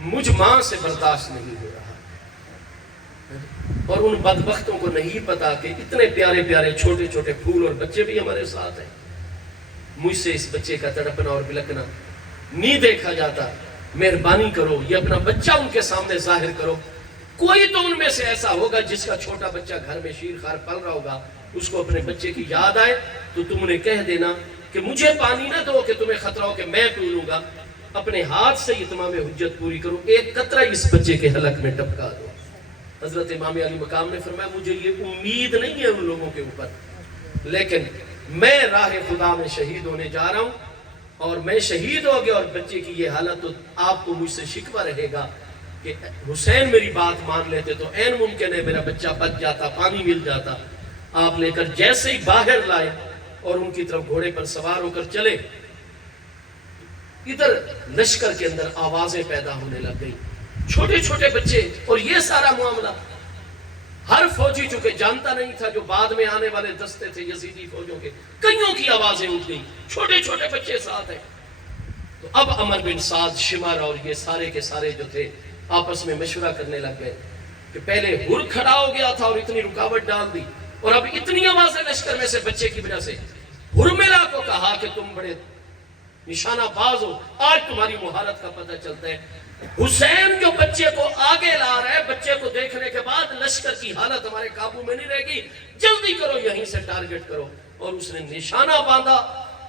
مجھ ماں سے برداشت نہیں ہو رہا۔ اور ان بدبختوں کو نہیں پتا کہ اتنے پیارے پیارے چھوٹے چھوٹے پھول اور بچے بھی ہمارے ساتھ ہیں، مجھ سے اس بچے کا تڑپنا اور بلکنا نہیں دیکھا جاتا، مہربانی کرو یہ اپنا بچہ ان کے سامنے ظاہر کرو۔ کوئی تو ان میں سے ایسا ہوگا جس کا چھوٹا بچہ گھر میں شیر خار پل رہا ہوگا، اس کو اپنے بچے کی یاد آئے تو تم انہیں کہہ دینا کہ مجھے پانی نہ دو کہ تمہیں خطرہ ہو کہ میں پی لوں گا، اپنے ہاتھ سے اتمام حجت پوری کرو، ایک قطرہ اس بچے کے حلق میں ٹپکا دو۔ حضرت امام علی مقام نے فرمایا مجھے یہ امید نہیں ہے ان لوگوں کے اوپر، لیکن میں راہ خدا میں شہید ہونے جا رہا ہوں، اور میں شہید ہو گیا اور بچے کی یہ حالت، تو آپ کو مجھ سے شکوہ رہے گا کہ حسین میری بات مان لیتے تو عین ممکن ہے میرا بچہ بچ جاتا، پانی مل جاتا۔ آپ لے کر جیسے ہی باہر لائے اور ان کی طرف گھوڑے پر سوار ہو کر چلے، ادھر لشکر کے اندر آوازیں پیدا ہونے لگ گئی، چھوٹے چھوٹے بچے، اور یہ سارا معاملہ ہر فوجی چونکہ جانتا نہیں تھا جو بعد میں آنے والے دستے تھے یزیدی فوجوں کے، کئیوں کی آوازیں اٹھ گئی، چھوٹے چھوٹے بچے ساتھ ہیں۔ تو اب عمر بن سعد، شمر اور یہ سارے کے سارے جو تھے آپس میں مشورہ کرنے لگ گئے کہ پہلے ہر کھڑا ہو گیا تھا اور اتنی رکاوٹ ڈال دی، اور اب اتنی آوازیں لشکر میں سے بچے کی وجہ سے، ہرملا کو کہا کہ تم بڑے نشانہ باز ہو، آج تمہاری مہارت کا پتہ چلتا ہے۔ حسین جو بچے کو آگے لا رہا ہے، بچے کو دیکھنے کے بعد لشکر کی حالت ہمارے قابو میں نہیں رہے گی، جلدی کرو یہیں سے ٹارگٹ کرو، اور اس نے نشانہ باندھا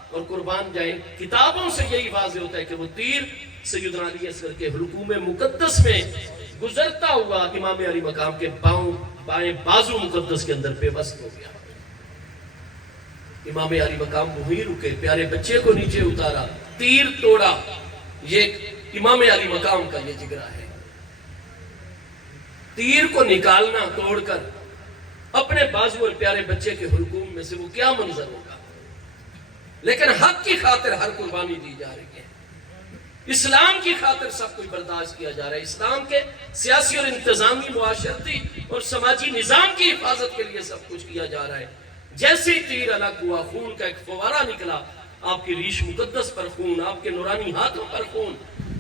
اور قربان جائیں، کتابوں سے یہی واضح ہوتا ہے کہ وہ تیر سیدنا علی اصغر کے حلقوم مقدس میں گزرتا ہوا امام علی مقام کے بائیں بازو مقدس کے اندر پیوست ہو گیا۔ امام علی مقام وہیں رکے، پیارے بچے کو نیچے اتارا، تیر توڑا، یہ امام علی مقام کا یہ جگرہ ہے، تیر کو نکالنا توڑ کر اپنے بازو اور پیارے بچے کے حلقوم میں سے، وہ کیا منظر ہوگا۔ لیکن حق کی خاطر ہر قربانی دی جا رہی ہے، اسلام کی خاطر سب کچھ برداشت کیا جا رہا ہے، اسلام کے سیاسی اور انتظامی، معاشرتی اور سماجی نظام کی حفاظت کے لیے سب کچھ کیا جا رہا ہے۔ جیسے تیر الگ ہوا، خون کا ایک فوارہ نکلا، آپ کی ریش مقدس پر خون، آپ کے نورانی ہاتھوں پر خون،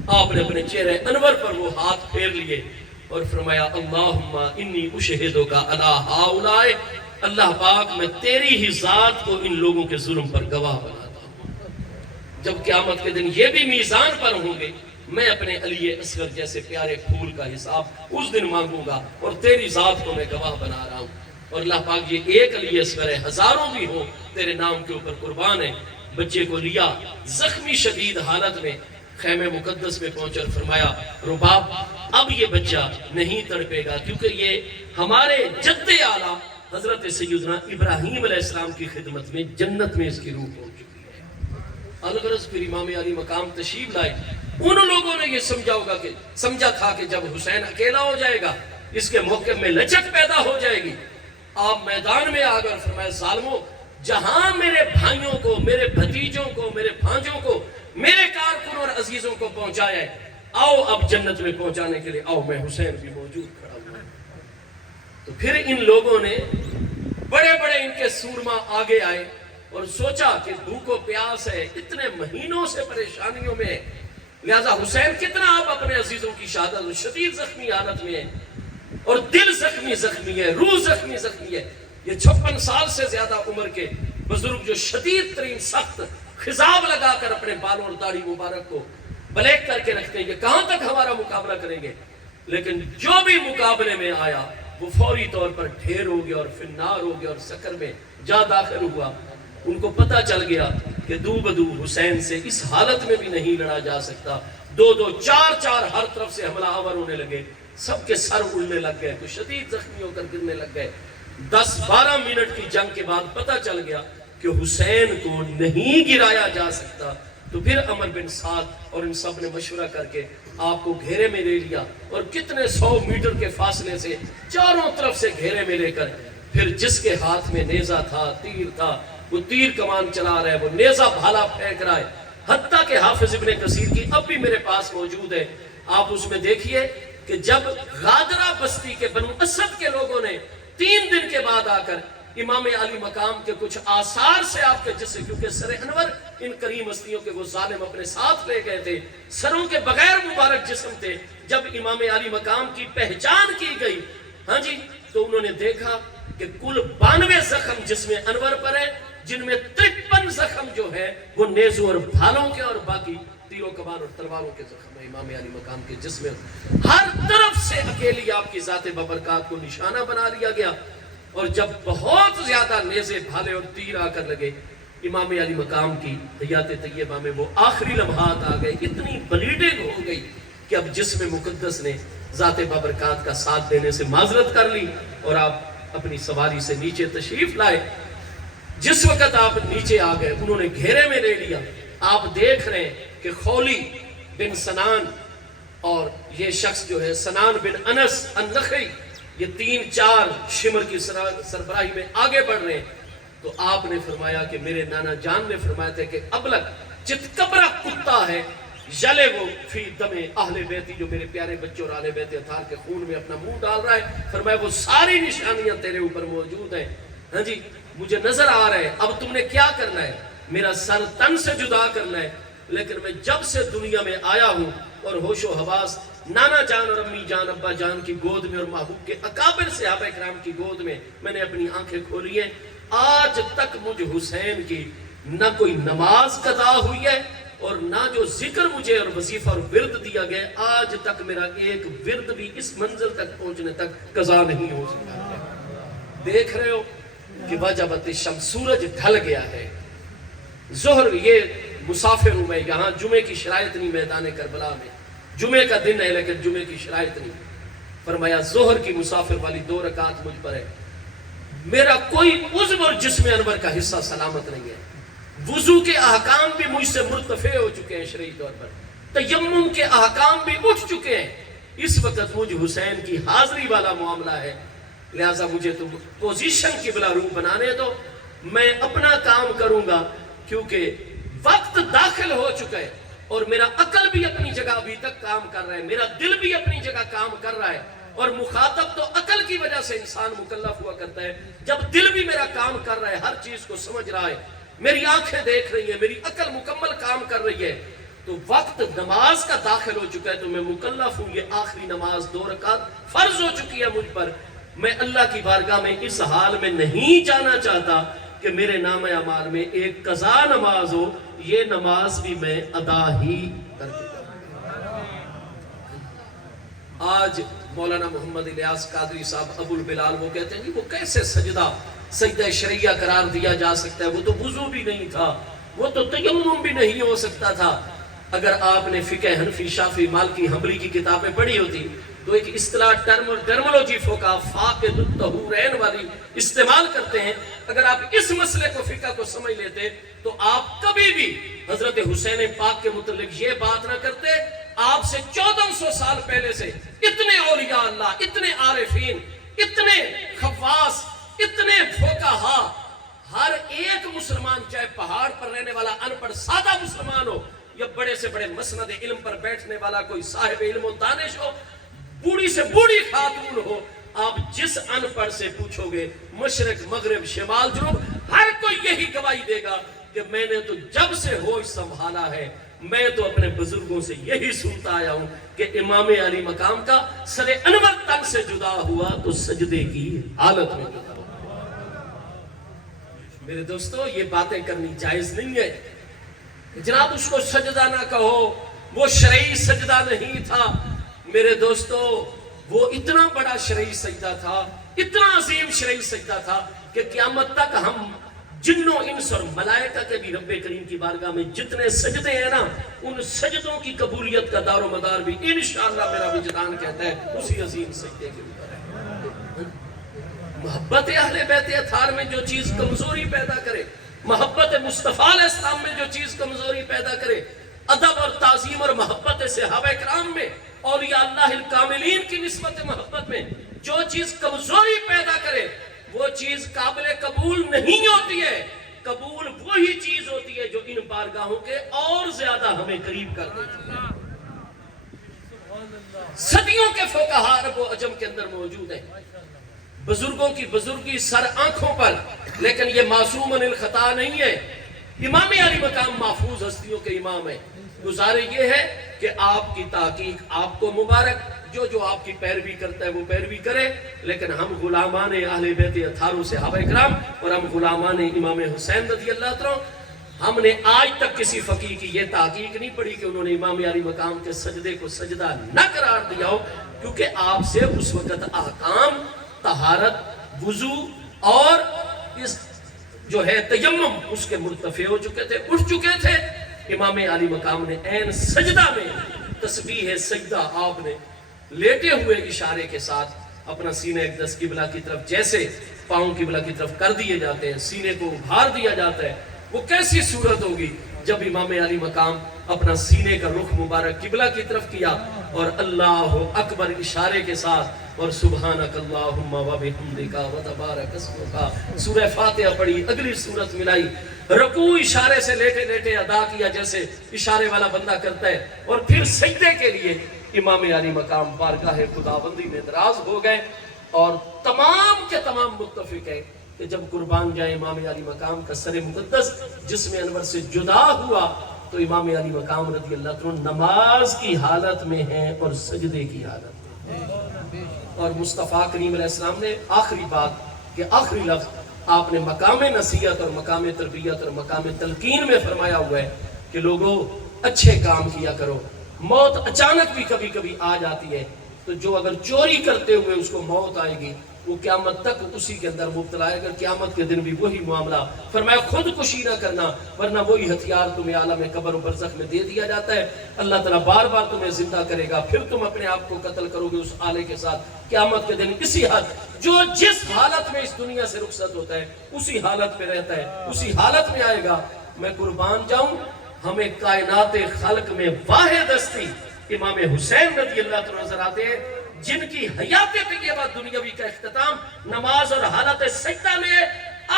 آپ نے اپنے چہرے انور پر وہ ہاتھ پھیر لیے اور فرمایا اللہم انی اشہدک علی ہؤلاء، اللہ پاک میں تیری ہی ذات کو ان لوگوں کے ظلم پر گواہ بناتا ہوں، جب قیامت کے دن یہ بھی میزان پر ہوں گے، میں اپنے علی اصغر جیسے پیارے پھول کا حساب اس دن مانگوں گا، اور تیری ذات کو میں گواہ بنا رہا ہوں، اور اللہ پاک یہ ایک علی اصغر ہے، ہزاروں بھی ہوں تیرے نام کے اوپر قربان ہے۔ بچے کو لیا، زخمی شدید حالت میں خیمے مقدس میں پہنچ کر فرمایا رباب اب یہ بچہ نہیں تڑپے گا، کیونکہ یہ ہمارے جد اعلیٰ حضرت سیدنا ابراہیم علیہ السلام کی خدمت میں جنت میں اس کی روح پہنچ چکی ہے۔ الغرض پھر امام علی مقام تشریف لائے، ان لوگوں نے یہ سمجھا تھا کہ جب حسین اکیلا ہو جائے گا اس کے موقع میں لچک پیدا ہو جائے گی. آپ میدان میں آ کر فرمایا ظالموں جہاں میرے بھائیوں کو میرے بھتیجوں کو میرے بھانجوں کو میرے کارکنوں اور عزیزوں کو پہنچایا ہے آؤ اب جنت میں پہنچانے کے لیے آؤ میں حسین بھی موجود کھڑا ہوں. تو پھر ان لوگوں نے بڑے بڑے ان کے سورما آگے آئے اور سوچا کہ بھوک و پیاس ہے اتنے مہینوں سے پریشانیوں میں لہذا حسین کتنا آپ اپنے عزیزوں کی شہادت شدید زخمی حالت میں ہے اور دل زخمی ہے روح زخمی ہے. یہ 56 سال سے زیادہ عمر کے بزرگ جو شدید ترین سخت خضاب لگا کر اپنے بالوں اور داڑھی مبارک کو بلیک کر کے رکھتے ہیں یہ کہاں تک ہمارا مقابلہ کریں گے. لیکن جو بھی مقابلے میں آیا وہ فوری طور پر ڈھیر ہو گیا اور فنار ہو گیا اور سکر میں جا داخل ہوا. ان کو پتا چل گیا کہ دو بدو حسین سے اس حالت میں بھی نہیں لڑا جا سکتا. 2 4 ہر طرف سے حملہ آور ہونے لگے سب کے سر اڑنے لگ گئے تو شدید زخمی ہو کر گرنے لگ گئے. 10-12 منٹ کی جنگ کے بعد پتا چل گیا کہ حسین کو نہیں گرایا جا سکتا. تو پھر عمر بن سعد اور ان سب نے مشورہ کر کے آپ کو گھیرے میں لے لیا اور کتنے 100 میٹر کے فاصلے سے چاروں طرف سے گھیرے میں لے کر پھر جس کے ہاتھ میں نیزہ تھا تیر تھا وہ تیر کمان چلا رہا ہے وہ نیزہ بھالا پھینک رہا ہے. حتیٰ کہ حافظ ابن کثیر کی اب بھی میرے پاس موجود ہے آپ اس میں دیکھیے کہ جب غادرہ بستی کے بنو اسد کے لوگوں نے 3 دن کے بعد آ کر امام علی مقام کے کچھ آثار سے آپ کے جسے کیونکہ سر انور ان کریم ہستیوں کے وہ ظالم اپنے ساتھ لے گئے تھے سروں کے بغیر مبارک جسم تھے. جب امام علی مقام کی پہچان کی گئی ہاں جی تو انہوں نے دیکھا کہ کل 92 زخم جسم انور پر ہے جن میں 53 زخم جو ہے وہ نیزوں اور بھالوں کے اور باقی تیروں کمان اور تلواروں کے زخم ہے. امام علی مقام کے جسم ہر طرف سے اکیلی آپ کی ذات ببرکات کو نشانہ بنا لیا گیا. اور جب بہت زیادہ نیزے بھالے اور تیر آ کر لگے امام علی مقام کی حیات طیبہ میں وہ آخری لمحات آ گئے اتنی بلیڈنگ ہو گئی کہ اب جسم مقدس نے ذات بابرکات کا ساتھ دینے سے معذرت کر لی اور آپ اپنی سواری سے نیچے تشریف لائے. جس وقت آپ نیچے آ گئے انہوں نے گھیرے میں لے لیا. آپ دیکھ رہے ہیں کہ خولی بن سنان اور یہ شخص جو ہے سنان بن انس النخعی یہ 3-4 شمر کی سربراہی میں آگے بڑھ رہے ہیں. تو آپ نے فرمایا کہ میرے نانا جان نے فرمایا تھا کہ ابلک چتکبرہ کتا ہے جلے وہ فی دم اہل بیتی جو میرے پیارے بچوں اور اہل بیت اطہار کے خون میں اپنا منہ ڈال رہا ہے. فرمایا وہ ساری نشانیاں تیرے اوپر موجود ہیں ہاں جی مجھے نظر آ رہے ہیں. اب تم نے کیا کرنا ہے میرا سر تن سے جدا کرنا ہے. لیکن میں جب سے دنیا میں آیا ہوں اور ہوش و حواس نانا جان اور امی جان ابا جان کی گود میں اور محبوب کے اکابر صحابہ کرام کی گود میں میں نے اپنی آنکھیں کھولی ہیں. آج تک مجھ حسین کی نہ کوئی نماز قضا ہوئی ہے اور نہ جو ذکر مجھے اور وظیفہ اور ورد دیا گیا آج تک میرا ایک ورد بھی اس منزل تک پہنچنے تک قضا نہیں ہو سکتا. دیکھ رہے ہو کہ وجبت الشمس سورج ڈھل گیا ہے. ظہر یہ مسافر ہوں میں یہاں جمعے کی شرائط نہیں میدان کربلا میں جمعے کا دن ہے لیکن جمعے کی شرائط نہیں. فرمایا ظہر کی مسافر والی 2 رکعت مجھ پر ہے. میرا کوئی عضو اور جسم انور کا حصہ سلامت نہیں ہے. وضو کے احکام بھی مجھ سے مرتفع ہو چکے ہیں شرعی طور پر. تیمم کے احکام بھی اٹھ چکے ہیں. اس وقت مجھ حسین کی حاضری والا معاملہ ہے. لہٰذا مجھے تو پوزیشن قبلہ رو بنانے دو. میں اپنا کام کروں گا کیونکہ وقت داخل ہو چکا ہے اور میرا عقل بھی اپنی جگہ ابھی تک کام کر رہا ہے میرا دل بھی اپنی جگہ کام کر رہا ہے. اور مخاطب تو عقل کی وجہ سے انسان مکلف ہوا کرتا ہے. جب دل بھی میرا کام کر رہا ہے ہر چیز کو سمجھ رہا ہے میری آنکھیں دیکھ رہی ہیں میری عقل مکمل کام کر رہی ہے تو وقت نماز کا داخل ہو چکا ہے تو میں مکلف ہوں. یہ آخری نماز 2 رکعت فرض ہو چکی ہے مجھ پر. میں اللہ کی بارگاہ میں اس حال میں نہیں جانا چاہتا کہ میرے نام اعمال میں ایک قضا نماز ہو. یہ نماز بھی میں ادا ہی کر دیتا ہوں. آج مولانا محمد الیاس قادری صاحب ابو البلال وہ کہتے ہیں وہ کیسے سجدہ شریعہ قرار دیا جا سکتا ہے. وہ تو وضو بھی نہیں تھا وہ تو تیمم بھی نہیں ہو سکتا تھا. اگر آپ نے فقہ حنفی شافعی مالکی حنبلی کی کتابیں پڑھی ہوتی تو ایک اصطلاح ٹرم اور ٹرمولوجی فقہ فاقد الطہورین والی استعمال کرتے ہیں. اگر آپ اس مسئلے کو فقہ کو سمجھ لیتے تو آپ کبھی بھی حضرت حسین پاک کے متعلق یہ بات نہ کرتے۔ آپ سے 1400 سال پہلے سے اتنے اولیاء اللہ، اتنے عارفین، اتنے خواص، اتنے فقہا، ہر ایک مسلمان، چاہے پہاڑ پر رہنے والا ان پڑھ سادہ مسلمان ہو یا بڑے سے بڑے مسند علم پر بیٹھنے والا کوئی صاحب علم و دانش ہو، بوڑھی سے بوڑھی خاتون ہو، آپ جس ان پڑھ سے پوچھو گے مشرق مغرب شمال جنوب، ہر کوئی یہی گواہی دے گا کہ میں نے تو جب سے ہوش سنبھالا ہے، میں تو اپنے بزرگوں سے یہی سنتا آیا ہوں کہ امام علی مقام کا سر انور تن سے جدا ہوا تو سجدے کی حالت میں جدا ہوا۔ میرے دوستو، یہ باتیں کرنی جائز نہیں ہے۔ جناب اس کو سجدہ نہ کہو، وہ شرعی سجدہ نہیں تھا۔ میرے دوستو، وہ اتنا بڑا شرعی سجدہ تھا، اتنا عظیم شرعی سجدہ تھا کہ قیامت تک ہم جنوں انس اور ملائکہ کے بھی رب کریم کی بارگاہ میں جتنے سجدے ہیں نا، ان سجدوں کی قبولیت کا دار و مدار بھی انشاءاللہ میرا وجدان کہتا ہے اسی عظیم سجدے کے اوپر ہے۔ محبت اہل بیت اطہار میں جو چیز کمزوری پیدا کرے، محبت مصطفیٰ علیہ السلام میں جو چیز کمزوری پیدا کرے، ادب اور تعظیم اور محبت صحابہ کرام میں، اولیاء اللہ الکاملین کی نسبت محبت میں جو چیز کمزوری پیدا کرے، وہ چیز قابل قبول نہیں ہوتی ہے۔ قبول وہی چیز ہوتی ہے جو ان بارگاہوں کے اور زیادہ ہمیں قریب کر دیتی ہے۔ صدیوں کے فقہاء عرب و عجم کے اندر موجود ہیں، بزرگوں کی بزرگی سر آنکھوں پر، لیکن یہ معصوم عن الخطا نہیں ہے۔ امام علی مقام محفوظ ہستیوں کے امام ہیں۔ گزارے یہ ہے کہ آپ کی تحقیق آپ کو مبارک، جو آپ کی پیروی کرتا ہے وہ پیروی کرے، لیکن ہم غلامان اہل بیت اطہار صحابہ کرام اور ہم غلامان امام حسین رضی اللہ عنہ، ہم نے آج تک کسی فقیہ کی یہ تحقیق نہیں پڑھی کہ انہوں نے امام علی مقام کے سجدے کو سجدہ نہ قرار دیا ہو، کیونکہ آپ سے اس وقت احکام طہارت، وضو اور اس جو ہے تیمم اس کے مرتفع ہو چکے تھے، اٹھ چکے تھے۔ امام علی مقام نے عین سجدہ میں تسبیح سجدہ آپ نے لیٹے ہوئے اشارے کے ساتھ اپنا سینہ اقدس قبلہ کی طرف، جیسے پاؤں قبلہ کی طرف کر دیے جاتے ہیں، سینے کو ابھار دیا جاتا ہے، وہ کیسی صورت ہوگی جب امام علی مقام اپنا سینے کا رخ مبارک قبلہ کی طرف کیا اور اللہ اکبر اشارے کے ساتھ اور سبحانک اللہم و بحمدک و تبارک اسمک سورہ فاتحہ پڑھی، اگلی سورت ملائی، رکوع اشارے سے لیٹے لیٹے ادا کیا جیسے اشارے والا بندہ کرتا ہے، اور پھر سجدے کے لیے امام علی مقام بارگاہ خداوندی میں دراز ہو گئے، اور تمام کے تمام متفق ہیں کہ جب قربان جائے امام علی مقام کا سر مقدس جسم انور سے جدا ہوا تو امام علی مقام رضی اللہ عنہ نماز کی حالت میں ہیں اور سجدے کی حالت میں ہیں۔ اور مصطفیٰ کریم علیہ السلام نے آخری بات کہ آخری لفظ آپ نے مقام نصیحت اور مقام تربیت اور مقام تلقین میں فرمایا ہوا ہے کہ لوگوں اچھے کام کیا کرو، موت اچانک بھی کبھی کبھی آ جاتی ہے، تو جو اگر چوری کرتے ہوئے اس کو موت آئے گی وہ قیامت تک اسی کے اندر مبتلا ہے، اگر قیامت کے دن بھی وہی معاملہ، فرمایا خودکشی نہ کرنا ورنہ وہی ہتھیار تمہیں عالم قبر و برزخ میں دے دیا جاتا ہے، اللہ تعالیٰ بار بار تمہیں زندہ کرے گا، پھر تم اپنے آپ کو قتل کرو گے اس آلے کے ساتھ، قیامت کے دن اسی حد جو جس حالت میں اس دنیا سے رخصت ہوتا ہے اسی حالت میں رہتا ہے، اسی حالت میں آئے گا۔ میں قربان جاؤں، ہمیں کائنات خلق میں واحد ہستی امام حسین رضی اللہ عنہ نظر آتے ہیں، جن کی حیات طیبہ دنیاوی کا اختتام نماز اور حالت سجدہ میں،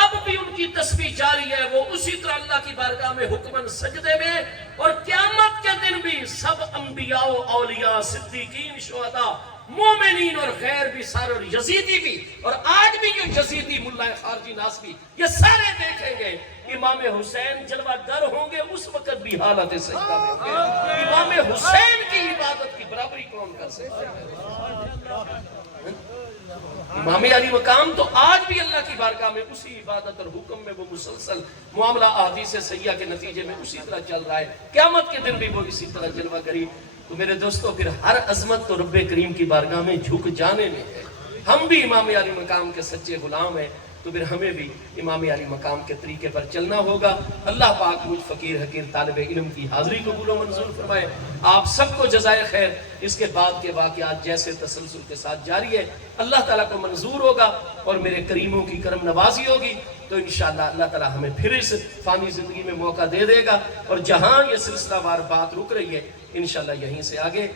اب بھی ان کی تسبیح جاری ہے، وہ اسی طرح اللہ کی بارگاہ میں حکمن سجدے میں، اور قیامت کے دن بھی سب انبیاء و اولیاء صدیقین شہداء مومنین اور غیر بھی سارے، اور یزیدی بھی، اور آج بھی جو یزیدی ملا خارجی ناسبی یہ سارے دیکھیں گے امام حسین جلوہ گر ہوں گے، اس وقت بھی حالت سجدہ میں ہوں گے۔ امام حسین کی عبادت کی برابری کون کر سکتے ہیں؟ امام علی مقام تو آج بھی اللہ کی بارگاہ میں اسی عبادت اور حکم میں وہ مسلسل معاملہ احادیث سیاح کے نتیجے میں اسی طرح چل رہا ہے، قیامت کے دن بھی وہ اسی طرح جلوہ گری۔ تو میرے دوستو، پھر ہر عظمت تو رب کریم کی بارگاہ میں جھک جانے میں ہے۔ ہم بھی امام علی مقام کے سچے غلام ہیں، تو پھر ہمیں بھی امام علی مقام کے طریقے پر چلنا ہوگا۔ اللہ پاک مجھ فقیر حقیر طالب علم کی حاضری قبول و منظور فرمائے۔ آپ سب کو جزائے خیر۔ اس کے بعد کے واقعات جیسے تسلسل کے ساتھ جاری ہے، اللہ تعالیٰ کو منظور ہوگا اور میرے کریموں کی کرم نوازی ہوگی تو انشاءاللہ اللہ تعالیٰ ہمیں پھر اس فانی زندگی میں موقع دے دے گا، اور جہاں یہ سلسلہ وار بات رک رہی ہے انشاءاللہ یہیں سے آگے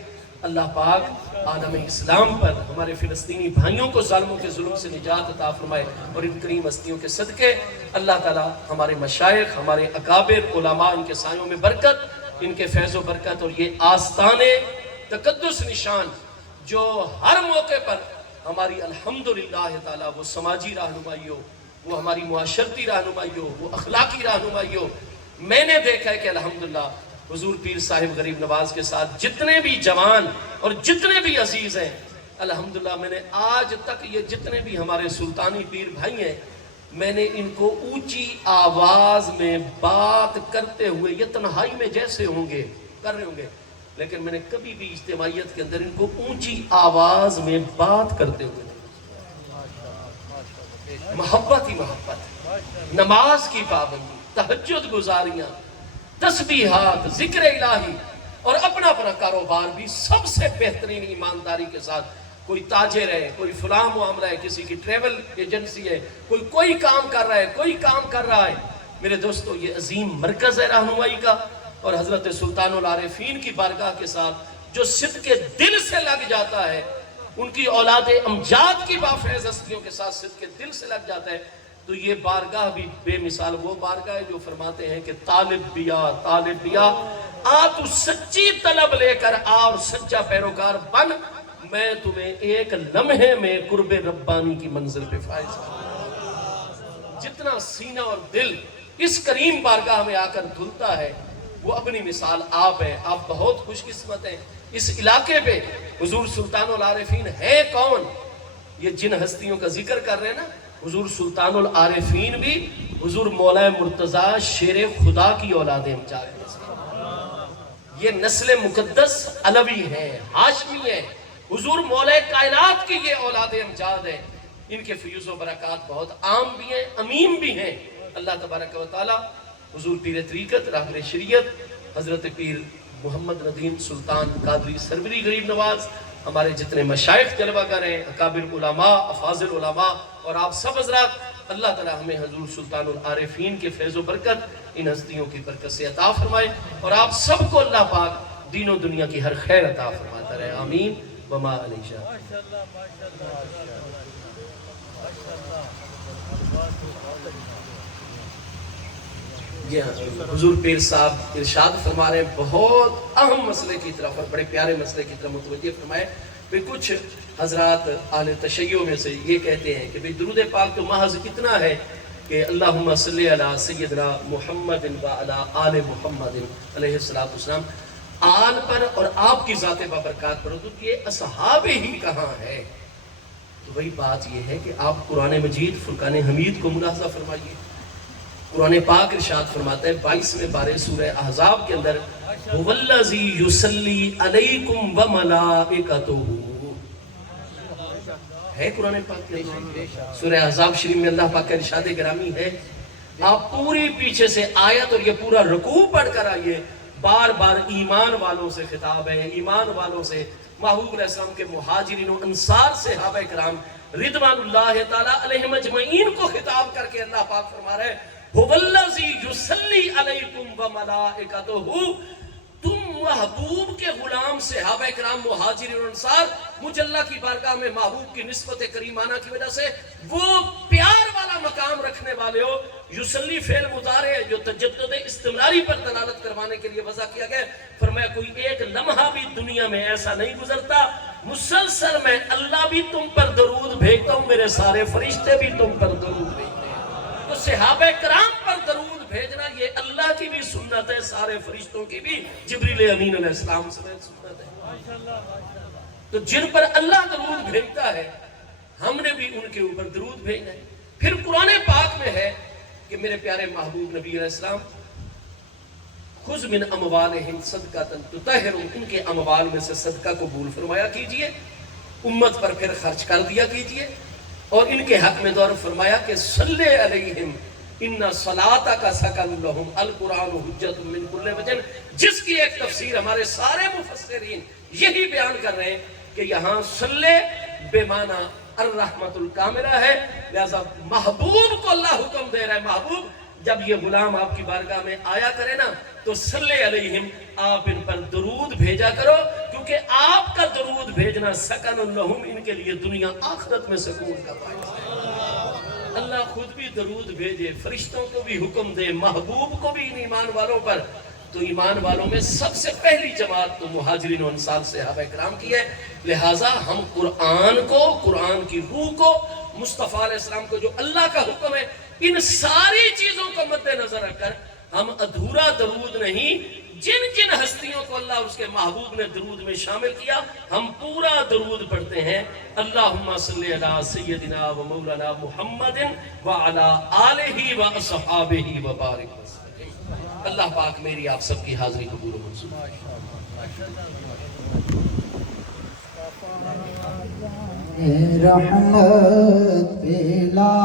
اللہ پاک عالم اسلام پر ہمارے فلسطینی بھائیوں کو ظالموں کے ظلم سے نجات عطا فرمائے، اور ان کریم ہستیوں کے صدقے اللہ تعالیٰ ہمارے مشائخ، ہمارے اکابر علماء، ان کے سایوں میں برکت، ان کے فیض و برکت، اور یہ آستانے تقدس نشان جو ہر موقع پر ہماری الحمدللہ تعالیٰ وہ سماجی رہنمائی ہو، وہ ہماری معاشرتی رہنمائی ہو، وہ اخلاقی رہنمائی ہو۔ میں نے دیکھا ہے کہ الحمدللہ حضور پیر صاحب غریب نواز کے ساتھ جتنے بھی جوان اور جتنے بھی عزیز ہیں، الحمدللہ میں نے آج تک یہ جتنے بھی ہمارے سلطانی پیر بھائی ہیں، میں نے ان کو اونچی آواز میں بات کرتے ہوئے، یہ تنہائی میں جیسے ہوں گے کر رہے ہوں گے، لیکن میں نے کبھی بھی اجتماعیت کے اندر ان کو اونچی آواز میں بات کرتے ہوئے نہیں۔ محبت ہی محبت، نماز کی پابندی، تہجد گزاریاں، تسبیحات، ذکر الہی، اور اپنا اپنا کاروبار بھی سب سے بہترین ایمانداری کے ساتھ۔ کوئی تاجر ہے، کوئی فلاں معاملہ ہے، کسی کی ٹریول ایجنسی ہے، کوئی کام کر رہا ہے، کوئی کام کر رہا ہے۔ میرے دوستو یہ عظیم مرکز ہے رہنمائی کا، اور حضرت سلطان العارفین کی بارگاہ کے ساتھ جو صدق دل سے لگ جاتا ہے، ان کی اولاد امجاد کی بافیض ہستیوں کے ساتھ صدق دل سے لگ جاتا ہے، تو یہ بارگاہ بھی بے مثال وہ بارگاہ ہے جو فرماتے ہیں کہ طالب بیا آ تو سچی طلب لے کر آ اور سچا پیروکار بن، میں تمہیں ایک لمحے میں قرب ربانی کی منزل پہ فائز کروں۔ جتنا سینہ اور دل اس کریم بارگاہ میں آ کر دھلتا ہے، وہ اپنی مثال آپ ہیں۔ آپ بہت خوش قسمت ہیں۔ اس علاقے پہ حضور سلطان العارفین ہے کون؟ یہ جن ہستیوں کا ذکر کر رہے ہیں نا، حضور سلطان العارفین بھی حضور مولا مرتضیٰ شیر خدا کی اولاد امجاد ہے۔ یہ نسل مقدس علوی ہے، ہاشمی ہے، حضور مولا کائنات کی یہ اولاد امجاد ہے۔ ان کے فیوز و برکات بہت عام بھی ہیں، امیم بھی ہیں۔ اللہ تبارک و تعالی حضور پیر طریقت راہبر شریعت حضرت پیر محمد ندیم سلطان قادری سروری غریب نواز، ہمارے جتنے مشائخ جلوہ گر ہیں، اکابر علماء، افاضل علماء، اور آپ سب حضرات، اللہ تعالی ہمیں حضور سلطان العارفین کے فیض و برکت ان ہستیوں کی برکت سے عطا فرمائے، اور آپ سب کو اللہ پاک دین و دنیا کی ہر خیر عطا فرماتا رہے، آمین وما علیہ۔ حضور پیر صاحب ارشاد فرما رہے ہیں، بہت اہم مسئلے کی طرف اور بڑے پیارے مسئلے کی طرف متوجہ فرمائے۔ پھر کچھ حضرات اہل تشیع میں سے یہ کہتے ہیں کہ درود پاک تو محض اتنا ہے کہ اللہم صلی علی سیدنا محمد وعلی آل محمد علیہ السلام، آل پر اور آپ کی ذات بابرکات پر، تو یہ اصحاب ہی کہاں ہے؟ تو وہی بات یہ ہے کہ آپ قرآن مجید فرقان حمید کو ملاحظہ فرمائیے۔ قرآن پاک ارشاد فرماتا ہے 22ویں پارے سورہ احزاب کے اندر، هو الذی یصلی علیکم وملائکتہ، ہے قرآن پاک کے سورہ احزاب شریف میں اللہ پاک کا ارشاد گرامی ہے۔ آپ پوری پیچھے سے آیت اور یہ پورا رکوع پڑھ کر آئیے، بار بار ایمان والوں سے خطاب ہے، ایمان والوں سے، محبوب علیہ السلام کے مہاجرین و انصار صحابہ کرام رضوان اللہ تعالیٰ علیہم اجمعین کو خطاب کر کے اللہ پاک فرما رہے ہیں، هو الذی یصلی علیکم وملائکتہ، تم محبوب کے غلام صحابہ کرام مہاجرین و انصار مجھ اللہ کی بارگاہ میں محبوب کی نسبت کریمانہ کی وجہ سے وہ پیار والا مقام رکھنے والے ہو۔ یصلی فعل مضارع ہے جو تجدد استمراری پر دلالت کروانے کے لیے وضع کیا گیا، فرمایا کوئی ایک لمحہ بھی دنیا میں ایسا نہیں گزرتا مسلسل میں اللہ بھی تم پر درود بھیجتا ہوں، میرے سارے فرشتے بھی تم پر درود بھیجتے ہیں۔ تو صحابہ کرام پر درود بھیجنا یہ اللہ کی بھی سنت ہے، سارے فرشتوں کی بھی، جبریل امین علیہ السلام سے سنت ہے۔ تو جن پر اللہ درود بھیجتا ہے ہم نے بھی ان کے اوپر درود بھیجنا ہے۔ پھر قرآن پاک میں ہے کہ میرے پیارے محبوب نبی علیہ السلام، خذ من اموالہم صدقۃ تطہرہم، ان کے اموال میں سے صدقہ قبول فرمایا کیجئے، امت پر پھر خرچ کر دیا کیجئے، اور ان کے حق میں دور فرمایا کہ صلی علیہم ان صلاۃ کا سکن لہم القرآن حجت من کل وجن، جس کی ایک تفسیر ہمارے سارے مفسرین یہی بیان کر رہے ہیں کہ یہاں صلی بے معنی الرحمت الکاملہ ہے، لہذا محبوب کو اللہ حکم دے رہا ہے، محبوب جب یہ غلام آپ کی بارگاہ میں آیا کرے نا تو صلی علیہم آپ ان پر درود بھیجا کرو، کیونکہ آپ کا درود بھیجنا سکن لہم ان کے لیے دنیا آخرت میں سکون کا باعث ہے۔ اللہ خود بھی درود بھیجے، فرشتوں کو بھی حکم دے، محبوب کو بھی ان ایمان والوں پر، تو ایمان والوں میں سب سے پہلی جماعت تو مہاجرین و انصار صحابہ کرام کی ہے، لہٰذا ہم قرآن کو، قرآن کی روح کو، مصطفیٰ علیہ السلام کو جو اللہ کا حکم ہے، ان ساری چیزوں کو مد نظر رکھ کر ہم ادھورا درود نہیں، جن جن ہستیوں کو اللہ اور اس کے محبوب نے درود میں شامل کیا ہم پورا درود پڑھتے ہیں۔ اللہم صلی علی سیدنا و مولانا محمد وعلی آلہ و اصحابہ و بارک وسلم۔ اللہ پاک میری آپ سب کی حاضری قبول و منظور۔ رحمت پہ لا